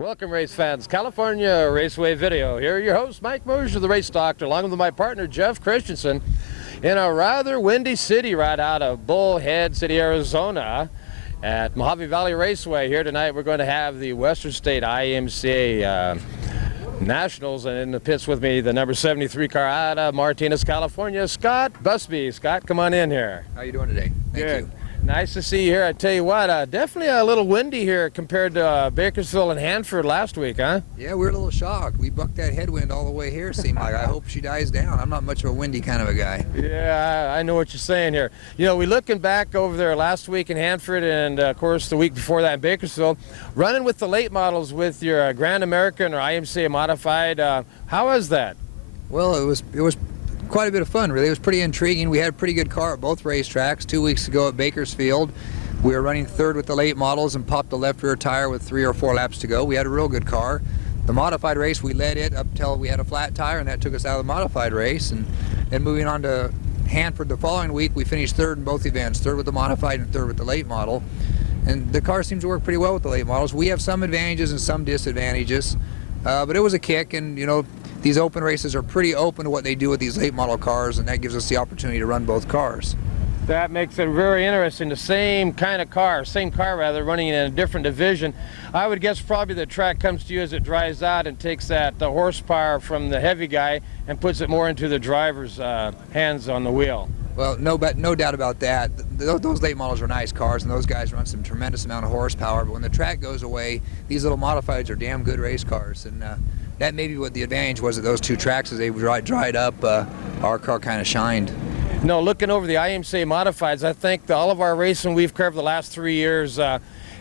Welcome, race fans. California Raceway video. Here, your host, Mike Mosier, the race doctor, along with my partner, Jeff Christensen, in a rather windy city right out of Bullhead City, Arizona, at Mojave Valley Raceway. Here tonight, we're going to have the Western State IMCA Nationals, and in the pits with me, the number 73 car out of Martinez, California, Scott Busby. Scott, come on in here. How you doing today? Thank Good. you. Nice to see you here. I tell you what, definitely a little windy here compared to Bakersfield and Hanford last week, huh? Yeah, we're a little shocked. We bucked that headwind all the way here, seemed like. I hope she dies down. I'm not much of a windy kind of a guy. Yeah, I know what you're saying here. You know, we looking back over there last week in Hanford and, of course, the week before that in Bakersfield, running with the late models with your Grand American or IMCA modified. How was that? Well, it was quite a bit of fun, really. It was pretty intriguing. We had a pretty good car at both racetracks. 2 weeks ago at Bakersfield, we were running third with the late models and popped the left rear tire with 3 or 4 laps to go. We had a real good car. The modified race, we led it up till we had a flat tire, and that took us out of the modified race. And then moving on to Hanford the following week, we finished third in both events, third with the modified and third with the late model. And the car seems to work pretty well with the late models. We have some advantages and some disadvantages, but it was a kick, and you know, these open races are pretty open to what they do with these late model cars, and that gives us the opportunity to run both cars. That makes it very interesting. The same kind of car, running in a different division. I would guess probably the track comes to you as it dries out and takes the horsepower from the heavy guy and puts it more into the driver's hands on the wheel. Well, no doubt about that. Those late models are nice cars, and those guys run some tremendous amount of horsepower, but when the track goes away, these little modifieds are damn good race cars, and that may be what the advantage was at those two tracks. As they dried up, our car kind of shined. No, looking over the IMCA modifieds, I think all of our racing we've covered the last 3 years,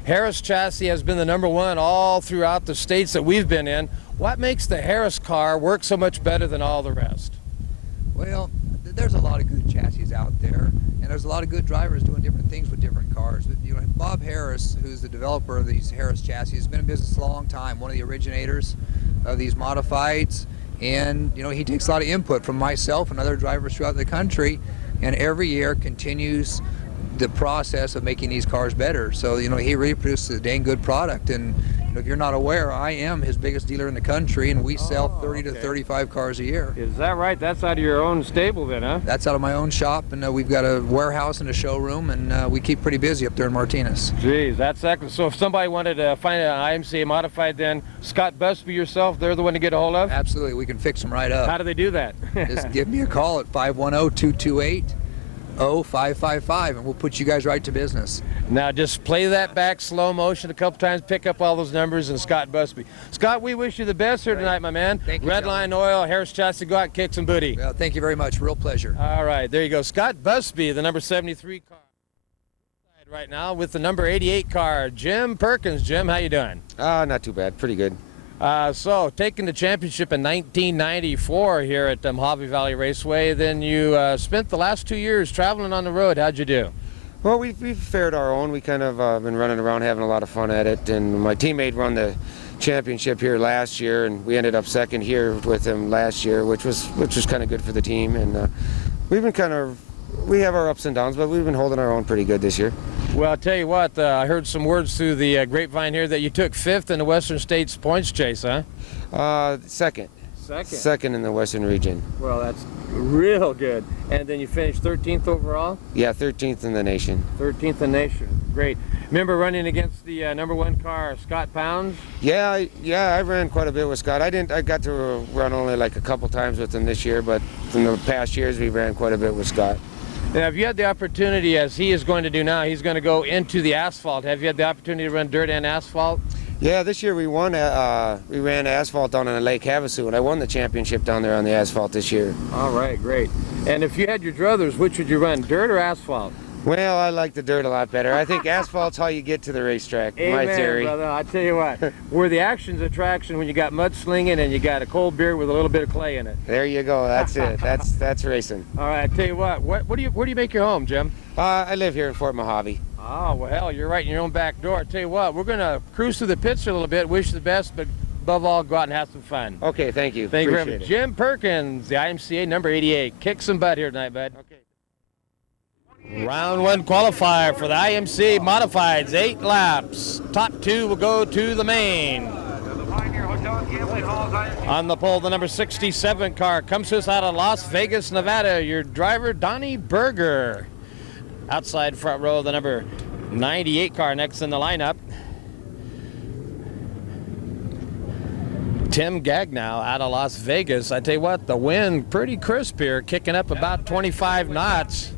Harris chassis has been the #1 all throughout the states that we've been in. What makes the Harris car work so much better than all the rest? Well, there's a lot of good chassis out there, and there's a lot of good drivers doing different things with different cars. But, you know, Bob Harris, who's the developer of these Harris chassis, has been in business a long time, one of the originators of these modifieds, and you know, he takes a lot of input from myself and other drivers throughout the country, and every year continues the process of making these cars better. So you know, he really produces a dang good product, and you know, if you're not aware, I am his biggest dealer in the country, and we sell 30 to 35 cars a year. Is that right? That's out of your own stable then, huh? That's out of my own shop, and we've got a warehouse and a showroom, and we keep pretty busy up there in Martinez. Geez, that's excellent. So if somebody wanted to find an IMCA modified, then Scott Busby yourself, they're the one to get a hold of? Absolutely, we can fix them right up. How do they do that? Just give me a call at 510-228-0555, and we'll put you guys right to business. Now just play that back slow motion a couple times, pick up all those numbers, and Scott Busby. Scott, we wish you the best here tonight, my man. Thank you, Redline Oil, Harris Chassis, go out and kick some booty. Well, thank you very much. Real pleasure. All right, there you go. Scott Busby, the number 73 car. Right now with the number 88 car, Jim Perkins. Jim, how you doing? Not too bad. Pretty good. So, taking the championship in 1994 here at Mojave Valley Raceway, then you spent the last 2 years traveling on the road. How'd you do? Well, we've fared our own. We kind of been running around having a lot of fun at it, and my teammate won the championship here last year, and we ended up second here with him last year, which was kind of good for the team. And we have our ups and downs, but we've been holding our own pretty good this year. Well, I'll tell you what, I heard some words through the grapevine here that you took 5th in the Western States points chase, huh? Second. Second? Second in the Western region. Well, that's real good. And then you finished 13th overall? Yeah, 13th in the nation. 13th in the nation. Great. Remember running against the #1 car, Scott Pounds? Yeah, I ran quite a bit with Scott. I got to run only like a couple times with him this year, but in the past years we ran quite a bit with Scott. Now, have you had the opportunity, as he is going to do now, he's going to go into the asphalt. Have you had the opportunity to run dirt and asphalt? Yeah, this year we won. We ran asphalt down on Lake Havasu, and I won the championship down there on the asphalt this year. All right, great. And if you had your druthers, which would you run, dirt or asphalt? Well, I like the dirt a lot better. I think asphalt's how you get to the racetrack, Amen, my theory. Brother. I tell you what, where the action's attraction when you got mudslinging and you got a cold beer with a little bit of clay in it. There you go. That's it. That's racing. All right, I tell you what. Where do you make your home, Jim? I live here in Fort Mojave. Oh, well, hell, you're right in your own back door. I tell you what, we're going to cruise through the pits a little bit, wish you the best, but above all, go out and have some fun. Okay, thank you. Thank you very Appreciate much. it. Jim Perkins, the IMCA number 88. Kick some butt here tonight, bud. Okay. Round 1 qualifier for the IMCA Modifieds, 8 laps. Top 2 will go to the main. On the pole, the number 67 car comes to us out of Las Vegas, Nevada. Your driver, Donnie Berger. Outside front row, the number 98 car next in the lineup. Tim Gagnow out of Las Vegas. I tell you what, the wind pretty crisp here, kicking up about 25 knots.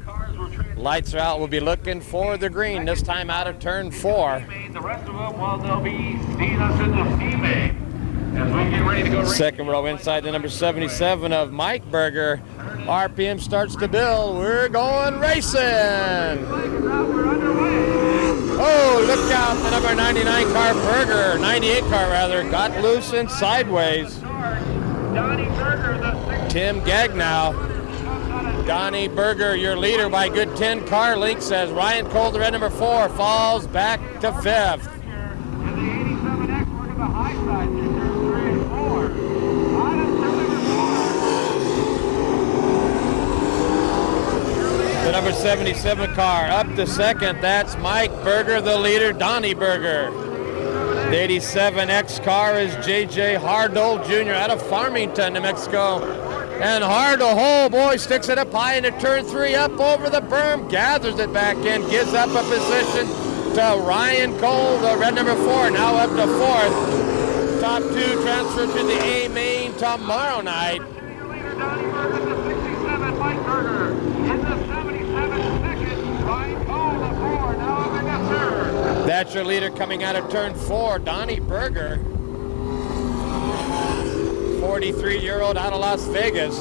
Lights are out. We'll be looking for the green, this time out of turn 4. The rest of them, well, they'll be seeing us in the C-main as we get ready to go. Second row inside the number 77 of Mike Berger. RPM starts to build. We're going racing. Oh, look out. The number 99 car, Berger, 98 car rather, got loose and sideways. Tim Gagnow. Donnie Berger, your leader by good 10 car lengths, as Ryan Cole, the red number 4, falls back to 5th. The number 77 car up to 2nd. That's Mike Berger, the leader, Donnie Berger. The 87X car is J.J. Hardole Jr. out of Farmington, New Mexico. And Hardole, oh boy, sticks it up high into turn 3, up over the berm, gathers it back in, gives up a position to Ryan Cole, the red number 4, now up to 4th. Top 2 transfer to the A main tomorrow night. That's your leader coming out of turn 4, Donnie Berger. 43-year-old out of Las Vegas.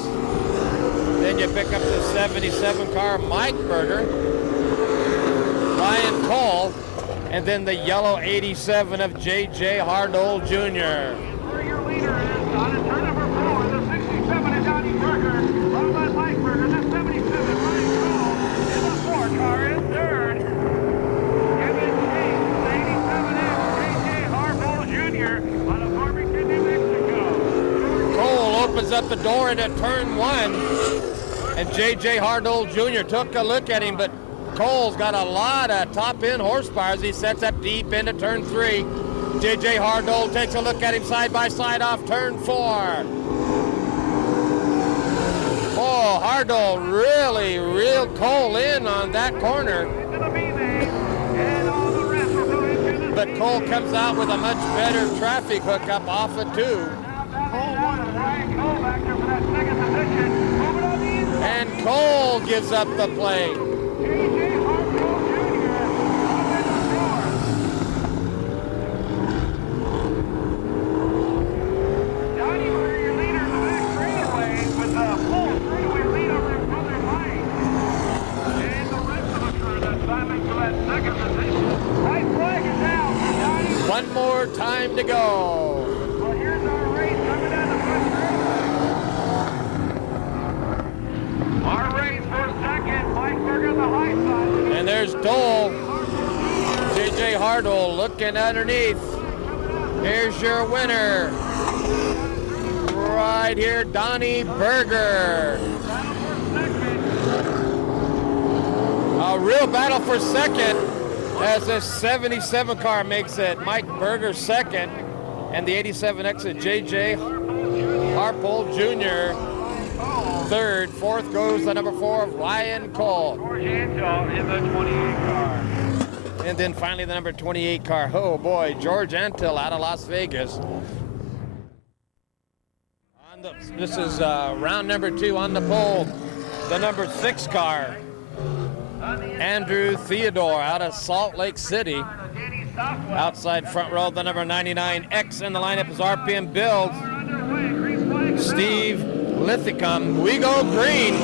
Then you pick up the 77 car, Mike Berger, Ryan Cole, and then the yellow 87 of J.J. Hardole Jr. Your leader is on turn number 4, the 67 is Donnie Berger, followed by Mike Berger, the 77, Ryan Cole, and the 4 car in 3rd. Kevin Chase, the 87X, J.J. Hardole Jr. out of Farmington, New Mexico. Cole opens up the door into turn 1, and J.J. Hardole Jr. took a look at him, but Cole's got a lot of top-end horsepower as he sets up deep into turn 3. J.J. Hardole takes a look at him side by side off turn 4. Oh, Hardole really reeled Cole in on that corner. But Cole comes out with a much better traffic hookup off of 2. And Cole gives up the play. One more time to go. Well, here's our race coming down the front. Our race for 2nd, Mike Berger, the high side. And there's Dole. J.J. Hardole looking underneath. Here's your winner. Right here, Donnie Berger. A real battle for 2nd. As the 77 car makes it Mike Berger 2nd, and the 87X of J.J. Hardole Jr. 3rd. 4th goes the number 4 of Ryan Cole. George Antel in the 28 car. And then finally the number 28 car. Oh boy, George Antel out of Las Vegas. This is round number 2 on the pole. The number 6 car, Andrew Theodore out of Salt Lake City. Outside front row, the number 99X in the lineup is RPM builds. Steve Lithicum. We go green.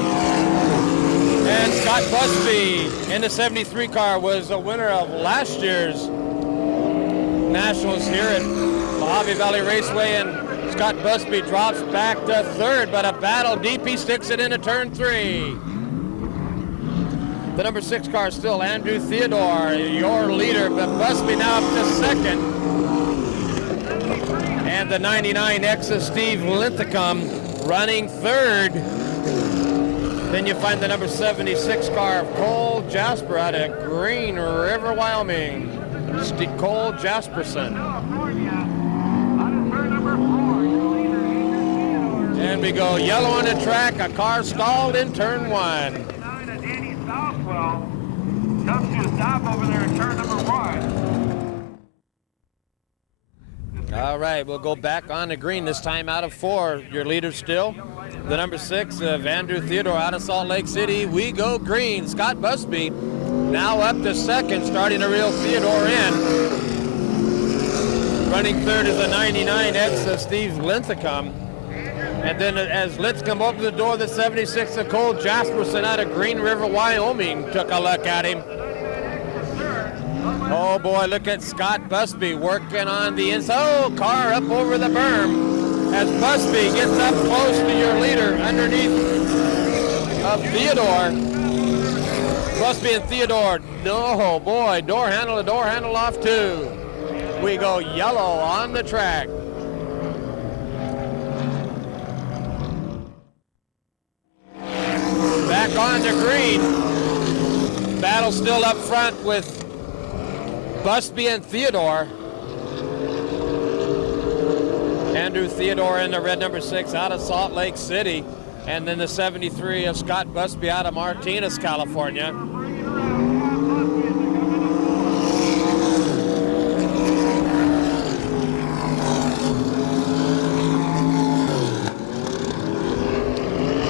And Scott Busby in the 73 car was a winner of last year's Nationals here at Mojave Valley Raceway, and Scott Busby drops back to 3rd, but a battle deep. He sticks it into turn 3. The number 6 car is still Andrew Theodore, your leader, but Busby now up to 2nd. And the 99X is Steve Linthicum running 3rd. Then you find the number 76 car of Cole Jasper out of Green River, Wyoming. Cole Jasperson. And we go yellow on the track. A car stalled in turn 1. Danny Southwell comes to a stop over there in turn number 1. All right, we'll go back on the green this time out of 4. Your leader still, the number 6 of Andrew Theodore out of Salt Lake City. We go green. Scott Busby now up to second, starting to reel Theodore in. Running third is the 99X of Steve Linthicum. And then as Lincecum opened the door, the 76 of Cole Jasperson out of Green River, Wyoming, took a look at him. Oh boy, look at Scott Busby working on the inside. Oh, car up over the berm as Busby gets up close to your leader underneath of Theodore. Busby and Theodore, no boy, door handle off too. We go yellow on the track. Back on the green. Battle still up front with Busby and Theodore. Andrew Theodore in the red number 6 out of Salt Lake City. And then the 73 of Scott Busby out of Martinez, California.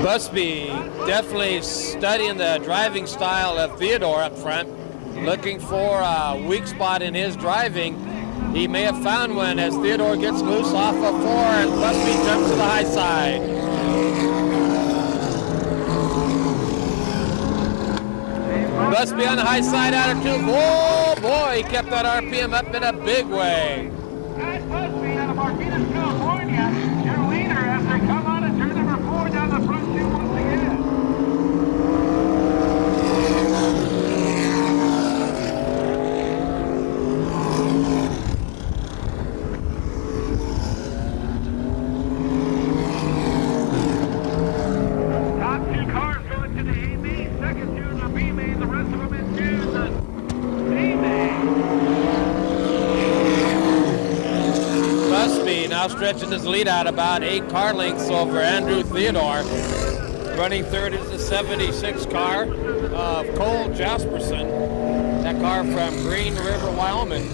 Busby definitely studying the driving style of Theodore up front, looking for a weak spot in his driving. He may have found one as Theodore gets loose off of 4 and Busby jumps to the high side. Busby on the high side out of 2. Oh boy, he kept that RPM up in a big way. Scott Busby out of Martinez, California, your leader as they come on and turn number 4 down the front two once again. Top 2 cars going to the A main, second to the B main, the rest of them into the C main. Busby now stretching his lead out about 8 car lengths over Andrew Theodore. Running third is the 76 car of Cole Jasperson. That car from Green River, Wyoming.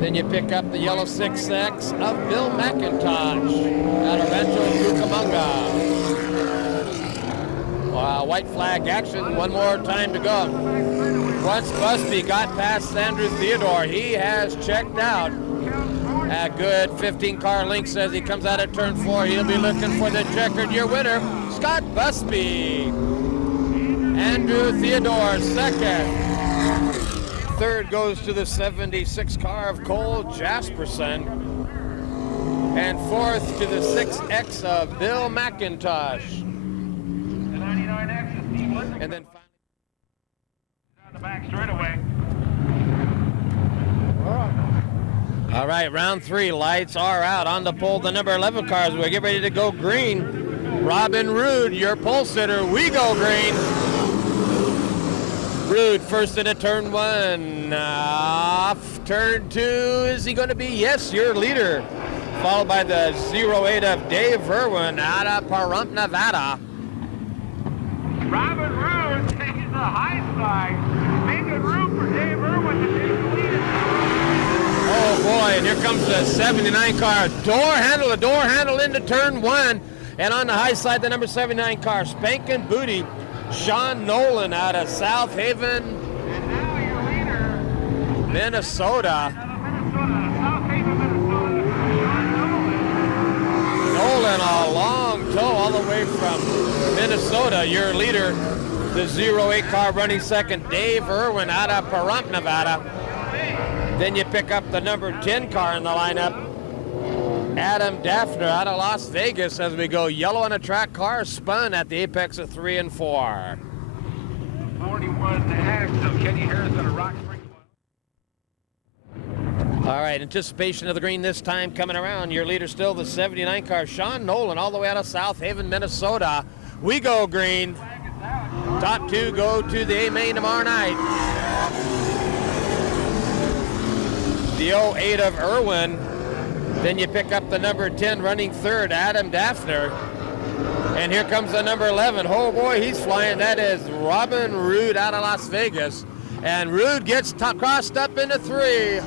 Then you pick up the yellow 6X of Bill McIntosh out of Rancho Cucamonga. White flag action, one more time to go. Once Busby got past Andrew Theodore, he has checked out. A good 15 car lengths as he comes out of turn 4. He'll be looking for the checkered. Your winner, Scott Busby. Andrew Theodore second. Third goes to the 76 car of Cole Jasperson. And fourth to the 6X of Bill McIntosh. The 99X is Steve Linthicum. And then Down the back straightaway. all right, round 3, lights are out. On the pole, the number 11 cars. We get ready to go green. Robin Roode, your pole sitter. We go green. Roode first into turn 1. Off turn 2. Is he going to be? Yes, your leader. Followed by the 08 of Dave Irwin out of Pahrump, Nevada. Robin Roode taking the high side, making room for Dave Irwin to take the lead. Oh boy, and here comes the 79 car. Door handle into turn 1. And on the high side, the number 79 car, Spankin' Booty, Sean Nolan out of South Haven, And now your leader, Minnesota. out of Minnesota, South Haven, Minnesota, Sean Nolan. Nolan, a long tow all the way from Minnesota. Your leader, the 08 car running second, Dave Irwin out of Pahrump, Nevada. Then you pick up the number 10 car in the lineup, Adam Daffner out of Las Vegas as we go yellow on a track. Car spun at the apex of 3 and 4. 41X of Kenny Harris out of Rock Springs. All right, anticipation of the green this time coming around. Your leader still the 79 car, Sean Nolan, all the way out of South Haven, Minnesota. We go green. Top 2 go to the A main tomorrow night. The 08 of Irwin Then you pick up the number 10 running third, Adam Daffner. And here comes the number 11. Oh boy, he's flying. That is Robin Roode out of Las Vegas. And Roode gets crossed up into 3.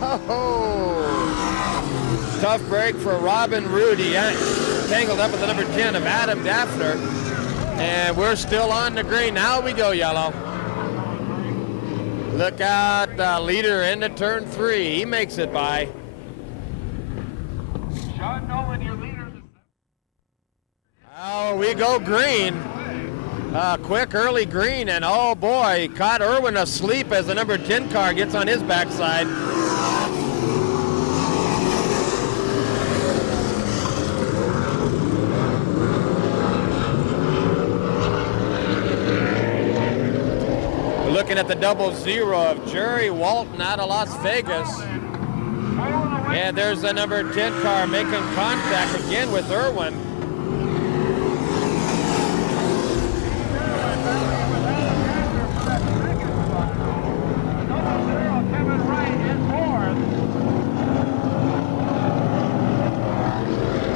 Tough break for Robin Roode. He tangled up with the number 10 of Adam Daffner. And we're still on the green. Now we go yellow. Look out, leader into turn 3. He makes it by. Sean Nolan, your leader. Oh, we go green. Quick early green, and oh boy, caught Irwin asleep as the number 10 car gets on his backside. We're looking at the 00 of Jerry Walton out of Las Vegas. And there's the number 10 car making contact again with Irwin.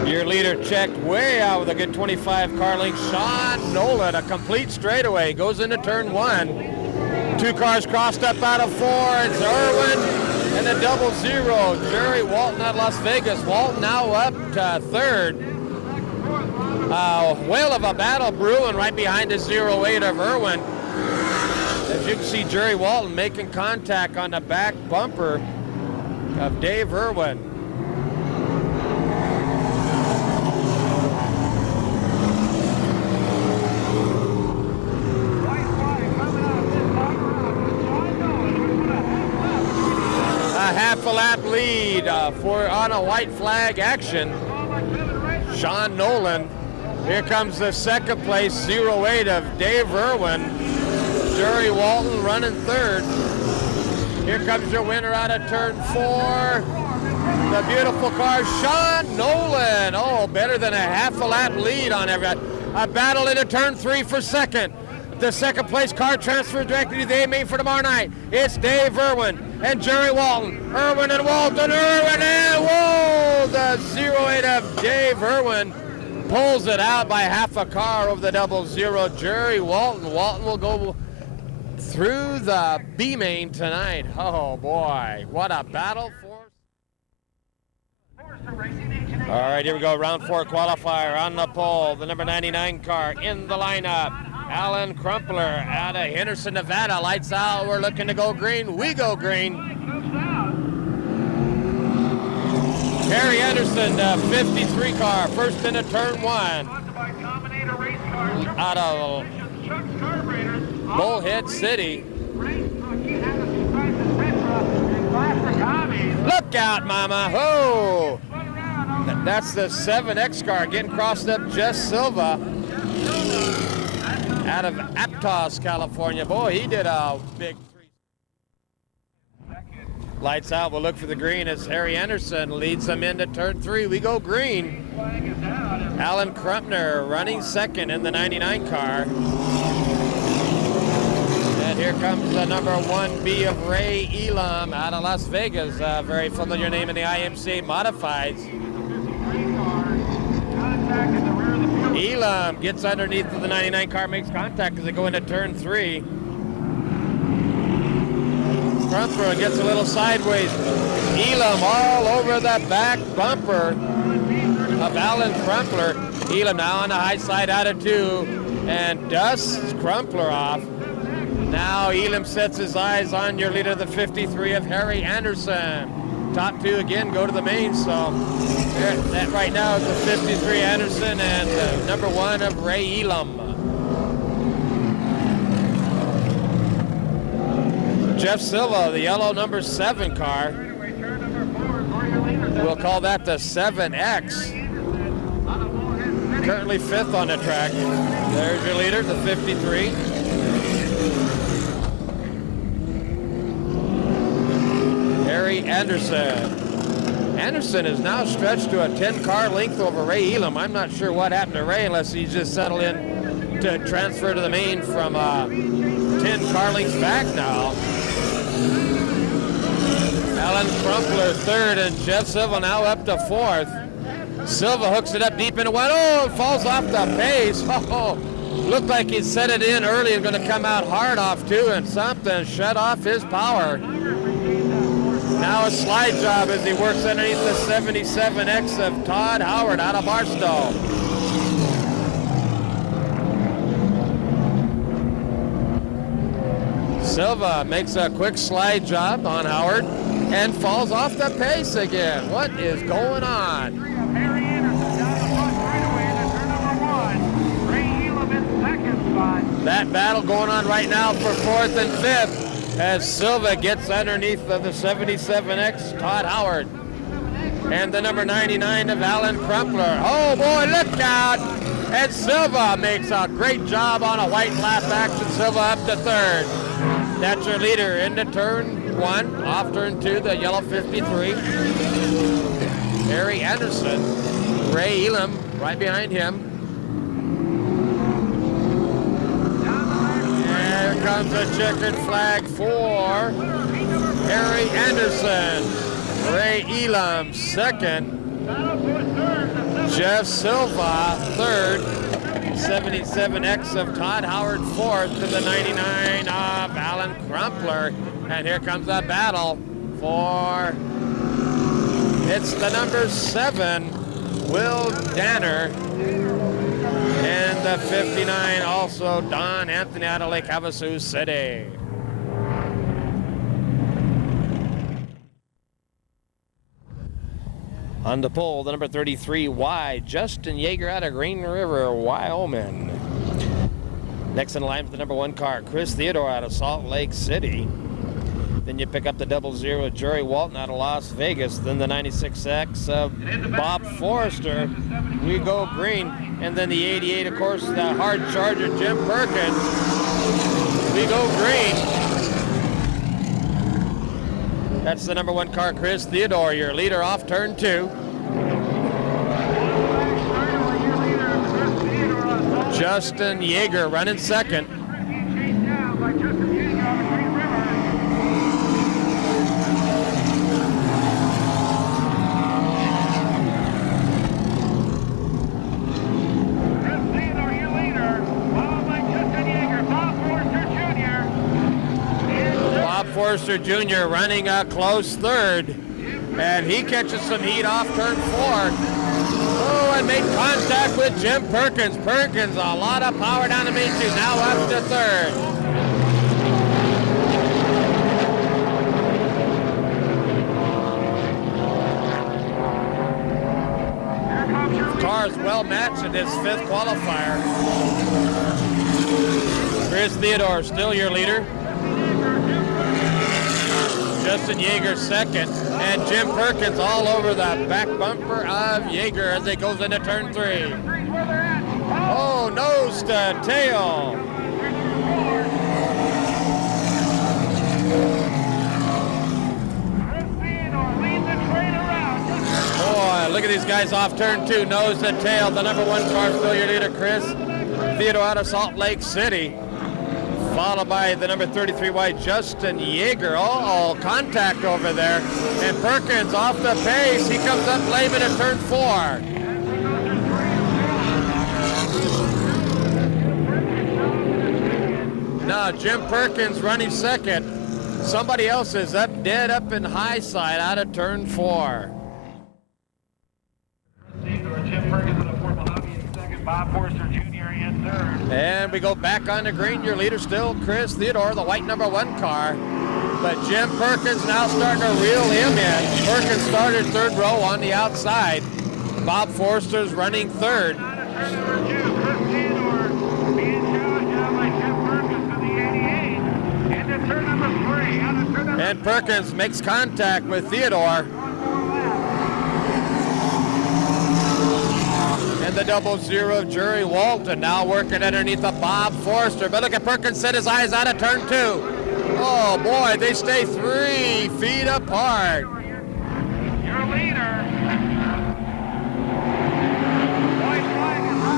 Your leader checked way out with a good 25 car length. Sean Nolan, a complete straightaway, goes into turn 1. 2 cars crossed up out of 4. It's Irwin and the 00, Jerry Walton out of Las Vegas. Walton now up to 3rd. Whale of a battle brewing right behind the 08 of Irwin. As you can see, Jerry Walton making contact on the back bumper of Dave Irwin. Half a lap lead on a white flag action. Sean Nolan. Here comes the second place 08 of Dave Irwin. Jerry Walton running 3rd. Here comes your winner out of turn 4. The beautiful car, Sean Nolan. Oh, better than a half a lap lead on everybody. A battle into turn 3 for second. The second place car transfers directly to the A main for tomorrow night. It's Dave Irwin and Jerry Walton. Irwin and Walton, Irwin and whoa! The 08 of Dave Irwin pulls it out by half a car over the 00 Jerry Walton. Walton will go through the B main tonight. Oh boy, what a battle for. All right, here we go. Round 4 qualifier on the pole. The number 99 car in the lineup. Alan Crumpler out of Henderson, Nevada. Lights out. We're looking to go green. We go green. Harry Anderson, 53 car, first into turn 1. Out of Bullhead City. Look out, mama. Oh! That's the 7X car getting crossed up. Jess Silva out of Aptos, California. Boy, he did a big 3. Lights out. We'll look for the green as Harry Anderson leads them into turn 3. We go green. Alan Crumpner running second in the 99 car. And here comes the number 1B of Ray Elam out of Las Vegas. Very familiar name in the IMCA Modifieds. Elam gets underneath of the 99 car, makes contact as they go into turn 3. Crumpler gets a little sideways. Elam all over the back bumper of Alan Crumpler. Elam now on the high side out of 2 and dusts Crumpler off. Now Elam sets his eyes on your leader, the 53 of Harry Anderson. Top 2 again go to the main, so that right now is the 53 Anderson and number 1 of Ray Elam. Jeff Silva, the yellow number 7 car. We'll call that the 7X. Currently 5th on the track. There's your leader, the 53. Harry Anderson. Anderson is now stretched to a 10-car length over Ray Elam. I'm not sure what happened to Ray unless he's just settled in to transfer to the main from 10 car lengths back now. Alan Crumpler third, and Jeff Silva now up to fourth. Silva hooks it up deep into one. Oh, it falls off the pace. Oh, looked like he set it in early and going to come out hard off too, and something shut off his power. Now a slide job as he works underneath the 77X of Todd Howard out of Barstow. Silva makes a quick slide job on Howard and falls off the pace again. What is going on? Harry Anderson down the front straightaway into turn number one. Ray Elam in second spot. That battle going on right now for fourth and fifth as Silva gets underneath of the 77X Todd Howard and the number 99 of Alan Crumpler. Oh boy, look out! And Silva makes a great job on a white lap action. Silva up to third. That's your leader into turn one, off turn two, the yellow 53. Harry Anderson, Ray Elam right behind him. Here comes a checkered flag for Harry Anderson. Ray Elam second. Jeff Silva third. 77X of Todd Howard fourth to the 99 of Alan Crumpler. And here comes a battle for, it's the number 7, Will Danner. And the 59 also Don Anthony out of Lake Havasu City. On the pole, the number 33, Y, Justin Yeager out of Green River, Wyoming. Next in line for the number 1 car, Chris Theodore out of Salt Lake City. Then you pick up the 00 Jerry Walton out of Las Vegas. Then the 96X of Bob Forrester. We go green. And then the 88, of course, the hard charger Jim Perkins. We go green. That's the number 1 car, Chris Theodore, your leader off turn 2. Justin Yeager running second. Forrester Jr. running a close third, and he catches some heat off turn 4. Oh, and made contact with Jim Perkins. Perkins, a lot of power down the main two, now up to third. Car's well matched in his 5th qualifier. Chris Theodore still your leader. Justin Yeager second, and Jim Perkins all over the back bumper of Yeager as he goes into turn 3. Oh, nose to tail. Boy, look at these guys off turn 2, nose to tail. The number 1 car still your leader, Chris Theodore out of Salt Lake City. Followed by the number 33 white Justin Yeager. Oh, contact over there. And Perkins off the pace. He comes up lame into turn 4. Now Jim Perkins running second. Somebody else is up dead up in high side out of turn 4. Jim Perkins in the fourth, Mojave in second, Bob Forster Jr. in third. And we go back on the green. Your leader still Chris Theodore, the white number 1 car. But Jim Perkins now starting to reel him in. Perkins started third row on the outside. Bob Forster's running third. And Perkins makes contact with Theodore. And the 00 of Jerry Walton now working underneath the Bob Forster. But look at Perkins set his eyes out of turn 2. Oh boy, they stay 3 feet apart. Your leader.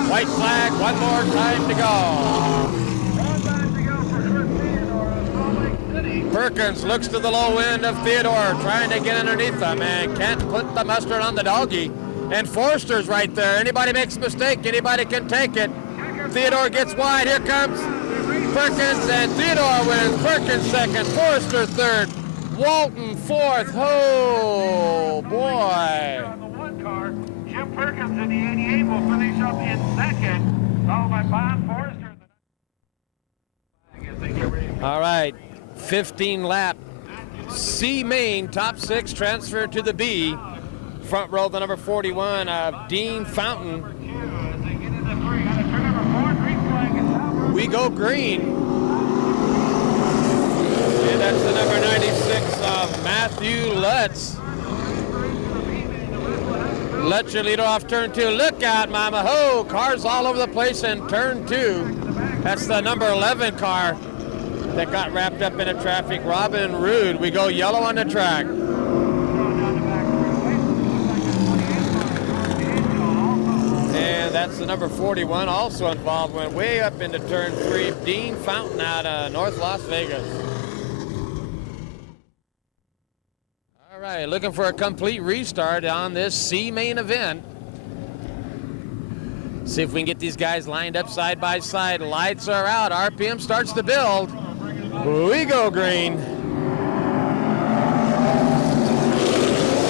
White flag, one more time to go. Perkins looks to the low end of Theodore, trying to get underneath them, and can't put the mustard on the doggy. And Forster's right there. Anybody makes a mistake, anybody can take it. Theodore gets wide. Here comes Perkins, and Theodore wins. Perkins second, Forster third, Walton fourth. Oh, boy. On the one car, Jim Perkins in the 88 will finish up in second, followed by Bon Forster. All right, 15 lap C main, top 6 transfer to the B. Front row, the number 41 of Dean Fountain. We go green. And that's the number 96 of Matthew Lutz. Lutz, your leader off turn 2. Look out, mama. Ho, cars all over the place in turn 2. That's the number 11 car that got wrapped up in a traffic. Robin Roode. We go yellow on the track. And that's the number 41 also involved. Went way up into turn 3. Dean Fountain out of North Las Vegas. All right, looking for a complete restart on this C main event. See if we can get these guys lined up side by side. Lights are out. RPM starts to build. We go green.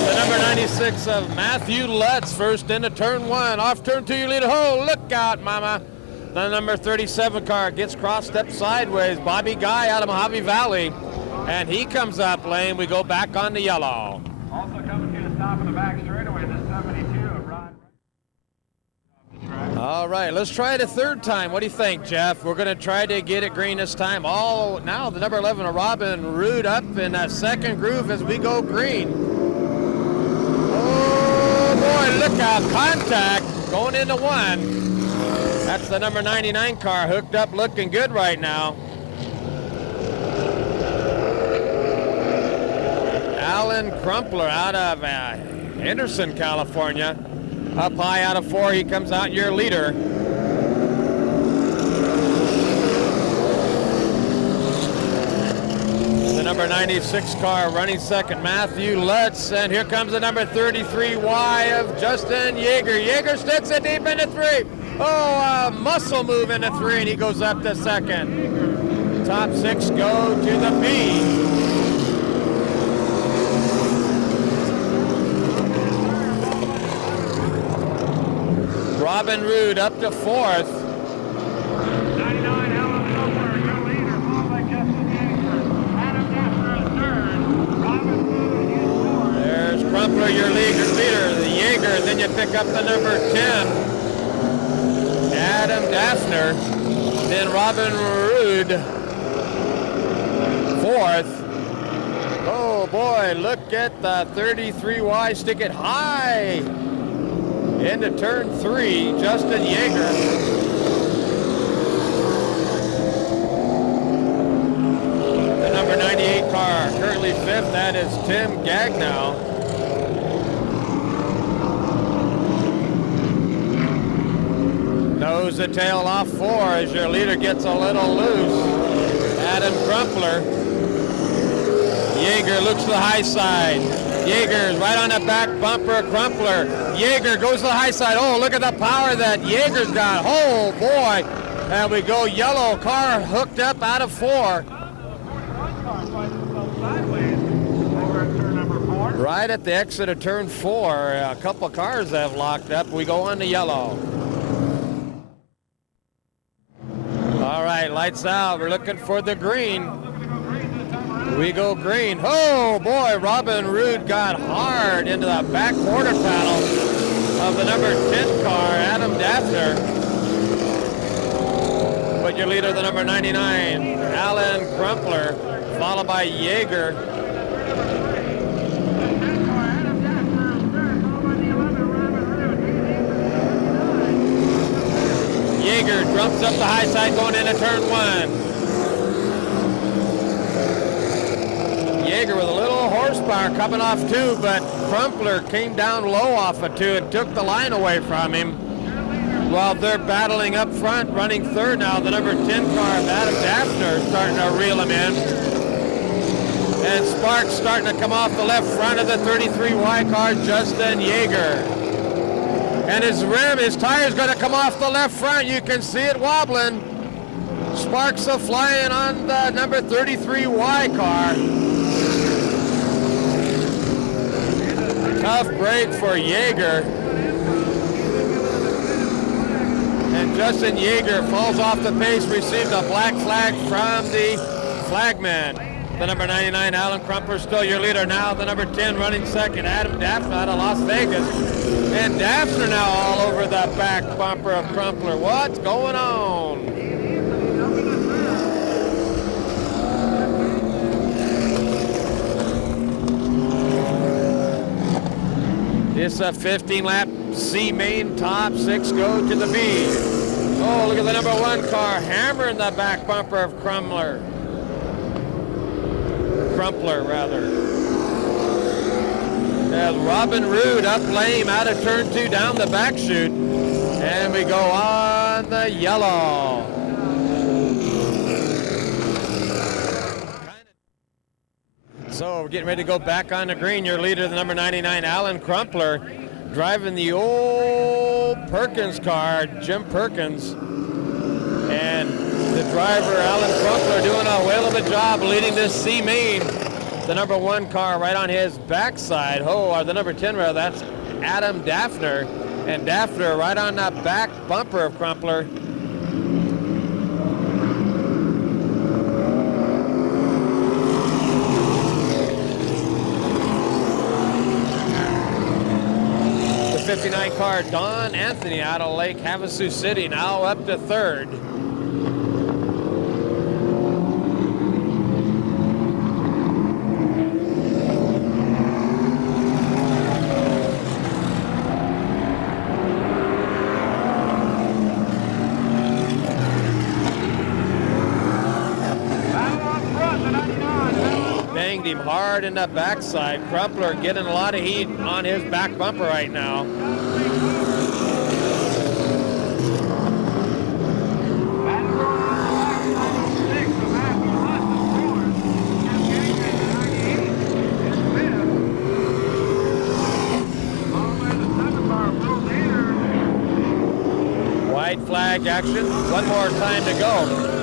The number 96 of Matthew Lutz first into turn 1. Off turn 2, you lead. Ho, look out, mama. The number 37 car gets crossed up sideways. Bobby Guy out of Mojave Valley. And he comes up lane. We go back on the yellow. Also coming to a stop in the back straightaway, the 72 of Rod. All right, let's try it a third time. What do you think, Jeff? We're going to try to get it green this time. Now the number 11 of Robin Roode up in that second groove as we go green. Oh, boy, look out. Contact going into 1. That's the number 99 car hooked up, looking good right now. Alan Crumpler out of Henderson, California. Up high out of 4, he comes out your leader. The number 96 car running second, Matthew Lutz. And here comes the number 33Y of Justin Yeager. Yeager sticks it deep into 3. Oh, muscle move into 3, and he goes up to second. Top 6 go to the B. Robin Roode up to 4th. 99, Alan Crumpler, your leader, followed by Justin Yeager. Adam Kessler in third. Robin Roode in fourth. There's Crumpler, your leader, the Yeager. Then you pick up the number 10, Adam Daffner. Then Robin Roode, 4th. Oh boy, look at the 33Y, stick it high. Into turn 3, Justin Yeager. The number 98 car, currently 5th, that is Tim Gagnow. Nose to tail off 4 as your leader gets a little loose. Adam Crumpler. Yeager looks to the high side. Yeager's right on the back bumper, Crumpler. Yeager goes to the high side. Oh, look at the power that Yeager's got. Oh, boy. And we go yellow. Car hooked up out of 4. Right at the exit of turn 4. A couple cars have locked up. We go on to yellow. All right, lights out. We're looking for the green. We go green. Oh, boy, Robin Roode got hard into the back quarter panel of the number 10 car, Adam Daffner. But your leader, the number 99, Alan Crumpler, followed by Yeager. Yeager jumps up the high side going into turn 1. Yeager with a little horsepower coming off 2, but Crumpler came down low off of 2 and took the line away from him. While they're battling up front, running 3rd now, the number 10 car of Adam Daffner starting to reel him in. And sparks starting to come off the left front of the 33Y car, Justin Yeager. And his rim, his tire's going to come off the left front. You can see it wobbling. Sparks are flying on the number 33Y car. Tough break for Yeager. And Justin Yeager falls off the pace, received a black flag from the flagman. The number 99, Alan Crumpler, still your leader now. The number 10 running second, Adam Daffner out of Las Vegas. And Daffner now all over the back bumper of Crumpler. What's going on? It's a 15-lap C main, top 6 go to the B. Oh, look at the number 1 car hammering the back bumper of Crumpler. As Robin Roode up lame out of turn 2 down the back chute. And we go on the yellow. So we're getting ready to go back on the green. Your leader, the number 99, Alan Crumpler, driving the old Perkins car, Jim Perkins. And the driver, Alan Crumpler, doing a whale of a job leading this C main. The number 1 car right on his backside. Oh, the number 10 row, that's Adam Daffner. And Daffner right on that back bumper of Crumpler. The 59 car, Don Anthony out of Lake Havasu City, now up to 3rd. Him hard in the backside. Crumpler getting a lot of heat on his back bumper right now. White flag action. One more time to go.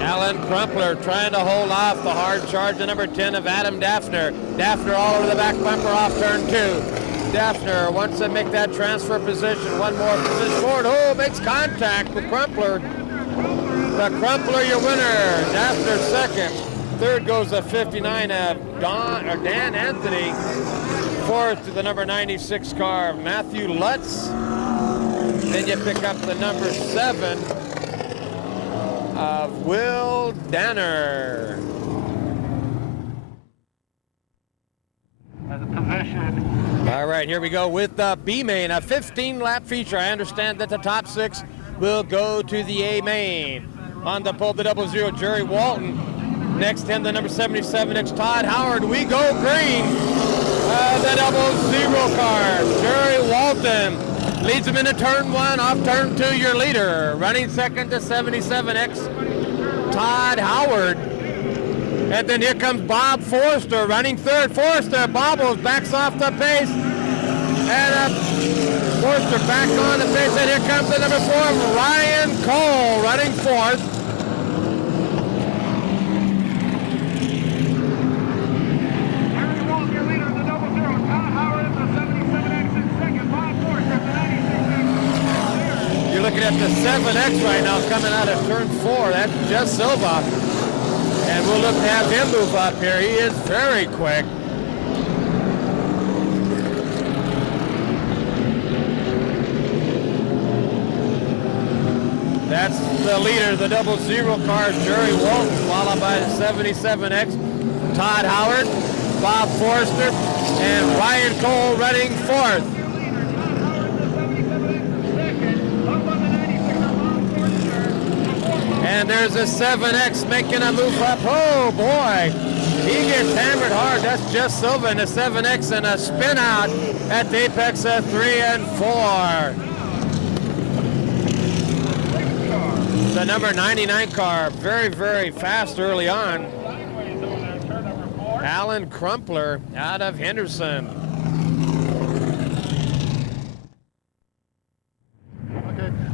Alan Crumpler trying to hold off the hard charge of number 10 of Adam Daffner. Daffner all over the back bumper off turn 2. Daffner wants to make that transfer position. One more position forward. Oh, makes contact with Crumpler. But Crumpler, your winner. Daffner second. Third goes the 59 of Dan Anthony. Fourth to the number 96 car, Matthew Lutz. Then you pick up the number 7. Of Will Danner. As a position. All right, here we go with the B main, a 15-lap feature. I understand that the top 6 will go to the A main. On the pole, the 00, Jerry Walton. Next him, the number 77, it's Todd Howard. We go green. The 00 car, Jerry Walton. Leads him into turn 1, off turn 2, your leader. Running second to 77X, Todd Howard. And then here comes Bob Forster running third. Forster bobbles, backs off the pace. And Forster back on the pace. And here comes the number 4, Ryan Cole running fourth. Looking at the 7X right now coming out of turn 4. That's Jeff Silva. And we'll look to have him move up here. He is very quick. That's the leader, the 00 car, Jerry Walton, followed by the 77X, Todd Howard, Bob Forster, and Ryan Cole running fourth. And there's a 7X making a move up. Oh boy, he gets hammered hard. That's Jeff Silva in the 7X and a spin out at the apex of 3 and 4. The number 99 car, very, very fast early on. Alan Crumpler out of Henderson.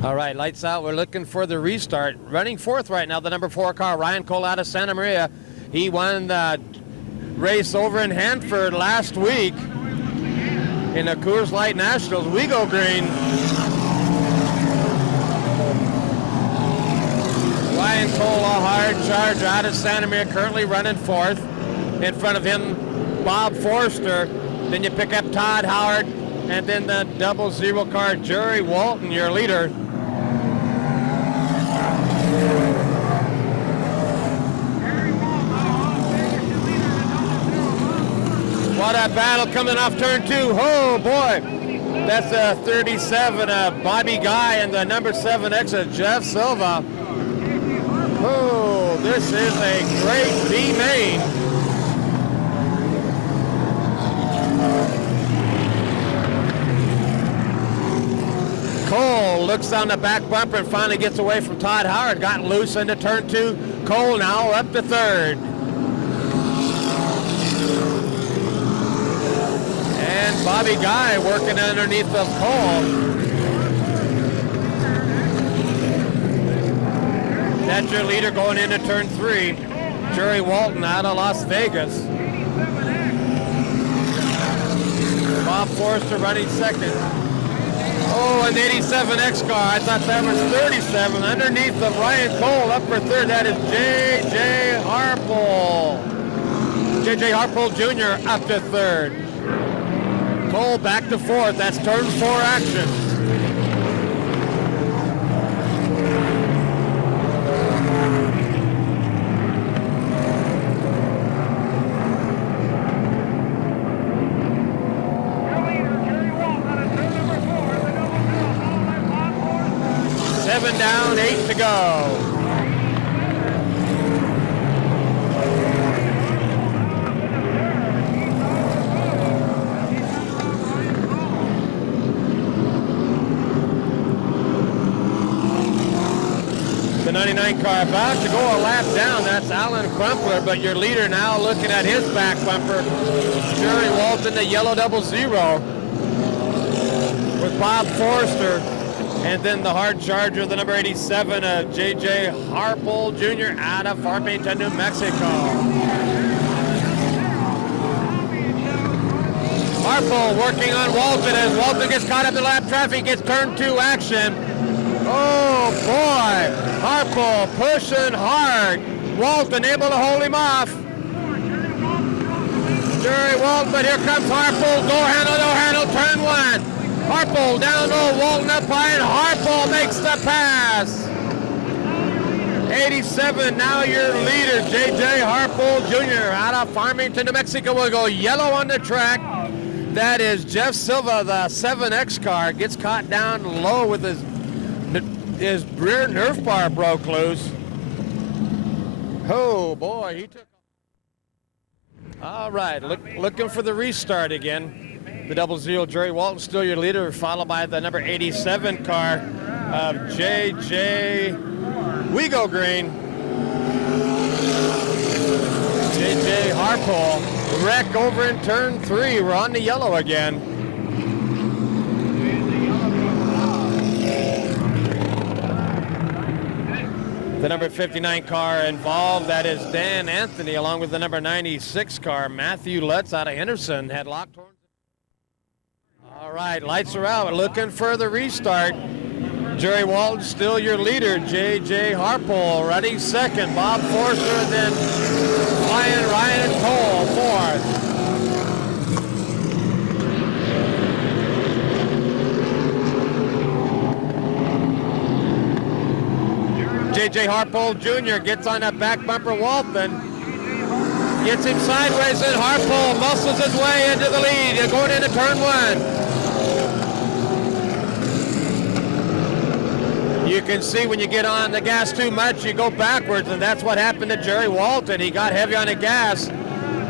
All right, lights out. We're looking for the restart. Running fourth right now, the number 4 car, Ryan Cole out of Santa Maria. He won the race over in Hanford last week in the Coors Light Nationals. We go green. Ryan Cole, a hard charger out of Santa Maria, currently running fourth. In front of him, Bob Forster. Then you pick up Todd Howard, and then the 00 car, Jerry Walton, your leader. What a battle coming off turn 2. Oh boy, that's a 37 Bobby Guy and the number 7X Jeff Silva. Oh, this is a great B main. Cole looks on the back bumper and finally gets away from Todd Howard. Got loose into turn 2. Cole now up to third. And Bobby Guy working underneath of Cole. That's your leader going into turn 3. Jerry Walton out of Las Vegas. Bob Forster running second. Oh, an 87X car. I thought that was 37. Underneath of Ryan Cole up for third. That is J.J. Harpole. J.J. Harpole Jr. up to third. Cole back to fourth. That's turn 4 action. Seven down, 8 to go. The 99 car about to go a lap down. That's Alan Crumpler, but your leader now looking at his back bumper. Jerry Walton, the yellow 00 with Bob Forster. And then the hard charger, the number 87, J.J. Harpole Jr. out of Farmington, New Mexico. Harpole working on Walton as Walton gets caught up in lap traffic, gets turn 2 action. Oh boy, Harpole pushing hard. Walton able to hold him off. Jerry Walton, but here comes Harpole, door handle, turn 1. Harpole down low, Walton up high, and Harpole makes the pass. 87, now your leader, J.J. Harpole Jr. out of Farmington, New Mexico, will go yellow on the track. That is Jeff Silva, the 7X car, gets caught down low with his rear nerf bar broke loose. Oh boy, he took. All right, looking for the restart again. The 00 Jerry Walton still your leader, followed by the number 87 car of J.J. We go green. J.J. Harpole. Wreck over in turn 3. We're on the yellow again. The number 59 car involved, that is Dan Anthony, along with the number 96 car, Matthew Lutz out of Henderson, had locked horns. All right, lights are out. Looking for the restart. Jerry Walton still your leader. J.J. Harpole running second. Bob Forster, and then Ryan and Cole fourth. J.J. Harpole Jr. gets on that back bumper. Walton gets him sideways, and Harpole muscles his way into the lead. Going into turn 1. You can see when you get on the gas too much, you go backwards, and that's what happened to Jerry Walton. He got heavy on the gas.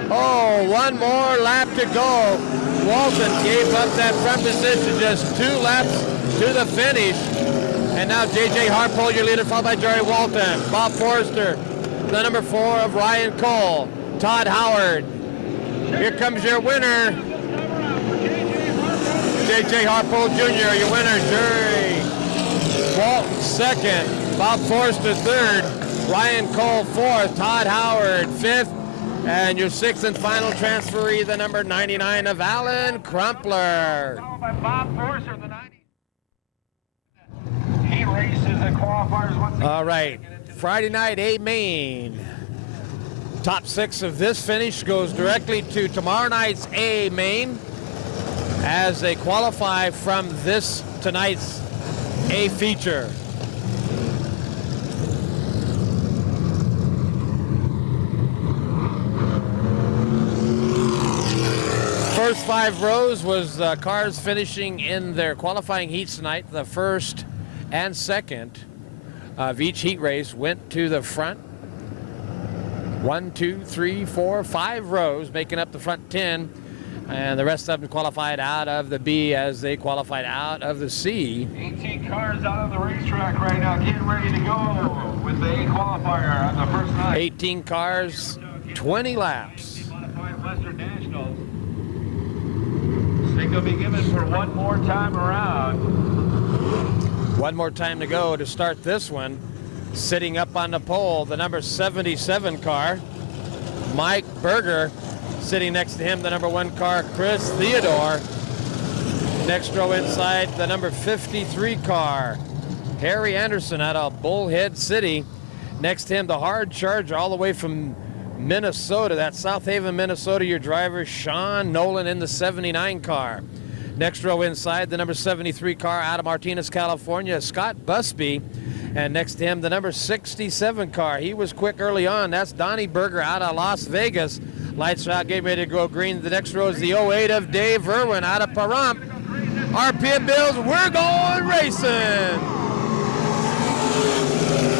Oh, one more lap to go. Walton gave up that front position, just 2 laps to the finish. And now J.J. Harpole, your leader, followed by Jerry Walton. Bob Forster, the number 4 of Ryan Cole. Todd Howard, Here comes your winner, J.J. Harpole Jr., your winner, Jerry Walton second, Bob Forrester third, Ryan Cole fourth, Todd Howard fifth, and your sixth and final transferee, the number 99 of Alan Crumpler. Followed by Bob Forrester, the 90. He races and qualifiers once again. All right, Friday night A main. Top 6 of this finish goes directly to tomorrow night's A main as they qualify from tonight's A feature. First 5 rows was cars finishing in their qualifying heats tonight. The first and second of each heat race went to the front. 1, 2, 3, 4, 5 rows making up the front 10, and the rest of them qualified out of the B as they qualified out of the C. 18 cars out on the racetrack right now, getting ready to go with the A qualifier on the first night. 18 cars, 20 laps. Modified Western Nationals. Signal be given for one more time around. One more time to go to start this one. Sitting up on the pole, the number 77 car, Mike Berger. Sitting next to him, the number 1 car, Chris Theodore. Next row inside, the number 53 car, Harry Anderson out of Bullhead City. Next to him, the hard charger all the way from Minnesota. That's South Haven, Minnesota. Your driver, Sean Nolan in the 79 car. Next row inside, the number 73 car out of Martinez, California, Scott Busby. And next to him, the number 67 car. He was quick early on. That's Donnie Berger out of Las Vegas. Lights are out, getting ready to go green. The next row is the 08 of Dave Irwin out of Pahrump. RPM Bills, we're going racing.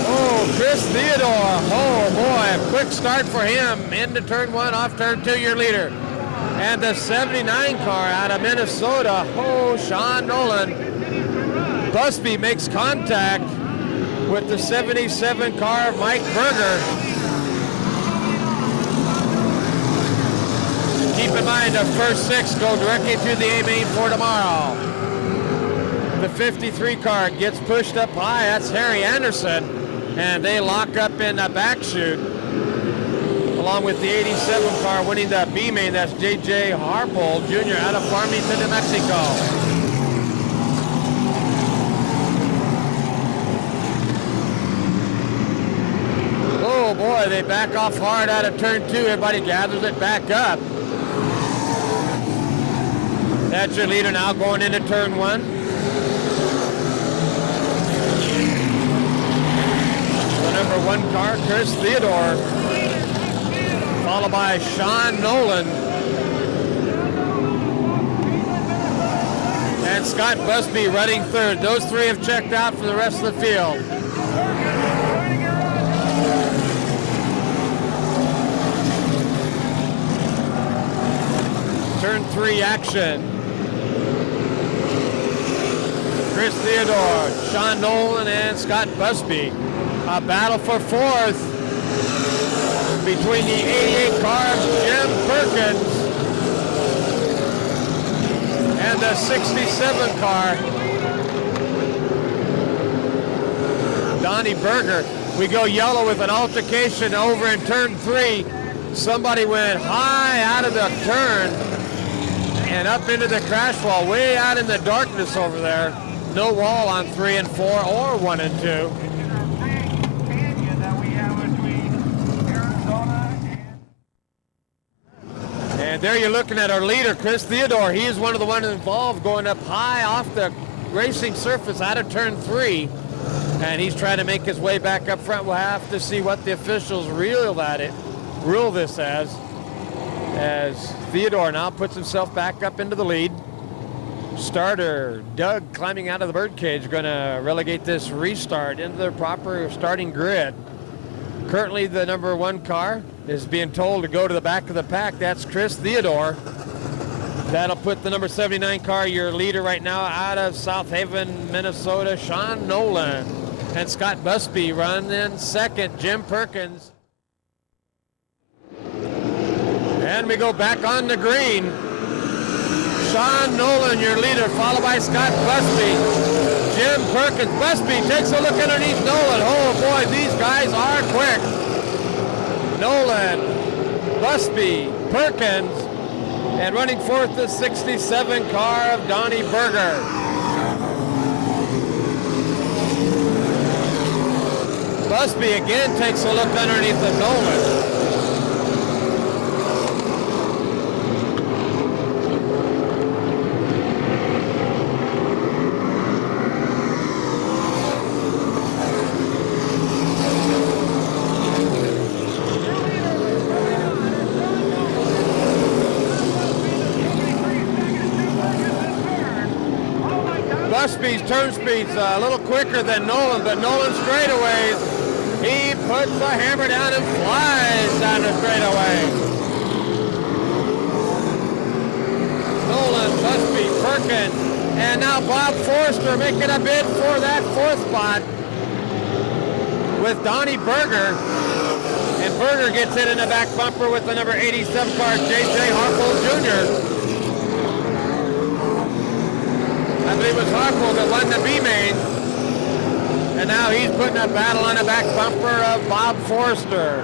Oh, Chris Theodore. Oh, boy, a quick start for him. Into turn 1, off turn 2, your leader. And the 79 car out of Minnesota. Oh, Sean Nolan. Busby makes contact with the 77 car of Mike Berger. Keep in mind the first 6 go directly to the A main for tomorrow. The 53 car gets pushed up high. That's Harry Anderson. And they lock up in the back chute. Along with the 87 car winning the B main. That's J.J. Harpole Jr. out of Farmington, New Mexico. Oh boy, they back off hard out of turn 2. Everybody gathers it back up. That's your leader now going into turn 1. The number 1 car, Chris Theodore, followed by Sean Nolan. And Scott Busby running third. Those 3 have checked out for the rest of the field. Turn 3 action. Chris Theodore, Sean Nolan, and Scott Busby. A battle for 4th between the 88 car of Jim Perkins and the 67 car, Donnie Berger. We go yellow with an altercation over in turn 3. Somebody went high out of the turn and up into the crash wall, way out in the darkness over there. No wall on 3 and 4 or 1 and 2. And there you're looking at our leader, Chris Theodore. He is one of the ones involved going up high off the racing surface out of turn 3. And he's trying to make his way back up front. We'll have to see what the officials rule this as Theodore now puts himself back up into the lead. Starter Doug climbing out of the birdcage, going to relegate this restart into the proper starting grid. Currently the number 1 car is being told to go to the back of the pack. That's Chris Theodore. That'll put the number 79 car, your leader right now, out of South Haven, Minnesota, Sean Nolan. And Scott Busby running in second, Jim Perkins. And we go back on the green. Sean Nolan, your leader, followed by Scott Busby. Jim Perkins. Busby takes a look underneath Nolan. Oh boy, these guys are quick. Nolan, Busby, Perkins, and running fourth the 67 car of Donnie Berger. Busby again takes a look underneath the Nolan. Busby's turn speed's a little quicker than Nolan, but Nolan's straightaways, he puts the hammer down and flies down the straightaway. Nolan, Busby, Perkins, and now Bob Forster making a bid for that fourth spot with Donnie Berger. And Berger gets in the back bumper with the number 87 car, J.J. Harpole Jr. I believe it was Harpole that won the B-main. And now he's putting a battle on the back bumper of Bob Forster.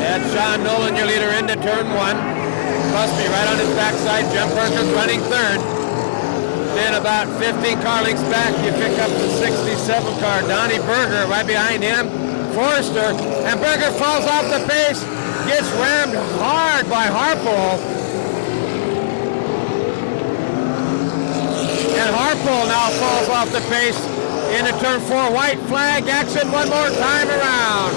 That's Sean Nolan, your leader, into turn one. Busby right on his backside. Jim Perkins running third. Then about 15 car lengths back, you pick up the 67 car. Donnie Berger right behind him. Forster. And Berger falls off the pace. Gets rammed hard by Harpole. And Harpole now falls off the pace into turn four. White flag action one more time around.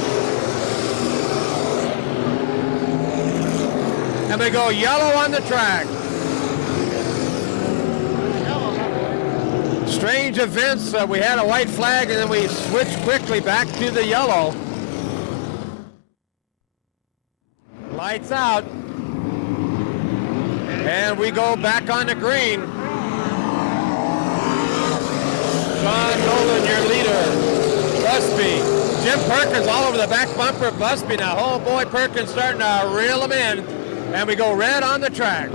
And we go yellow on the track. Strange events. We had a white flag and then we switched quickly back to the yellow. Lights out. And we go back on the green. Sean Nolan, your leader. Busby. Jim Perkins all over the back bumper of Busby now. Oh boy, Perkins starting to reel him in. And we go red on the track.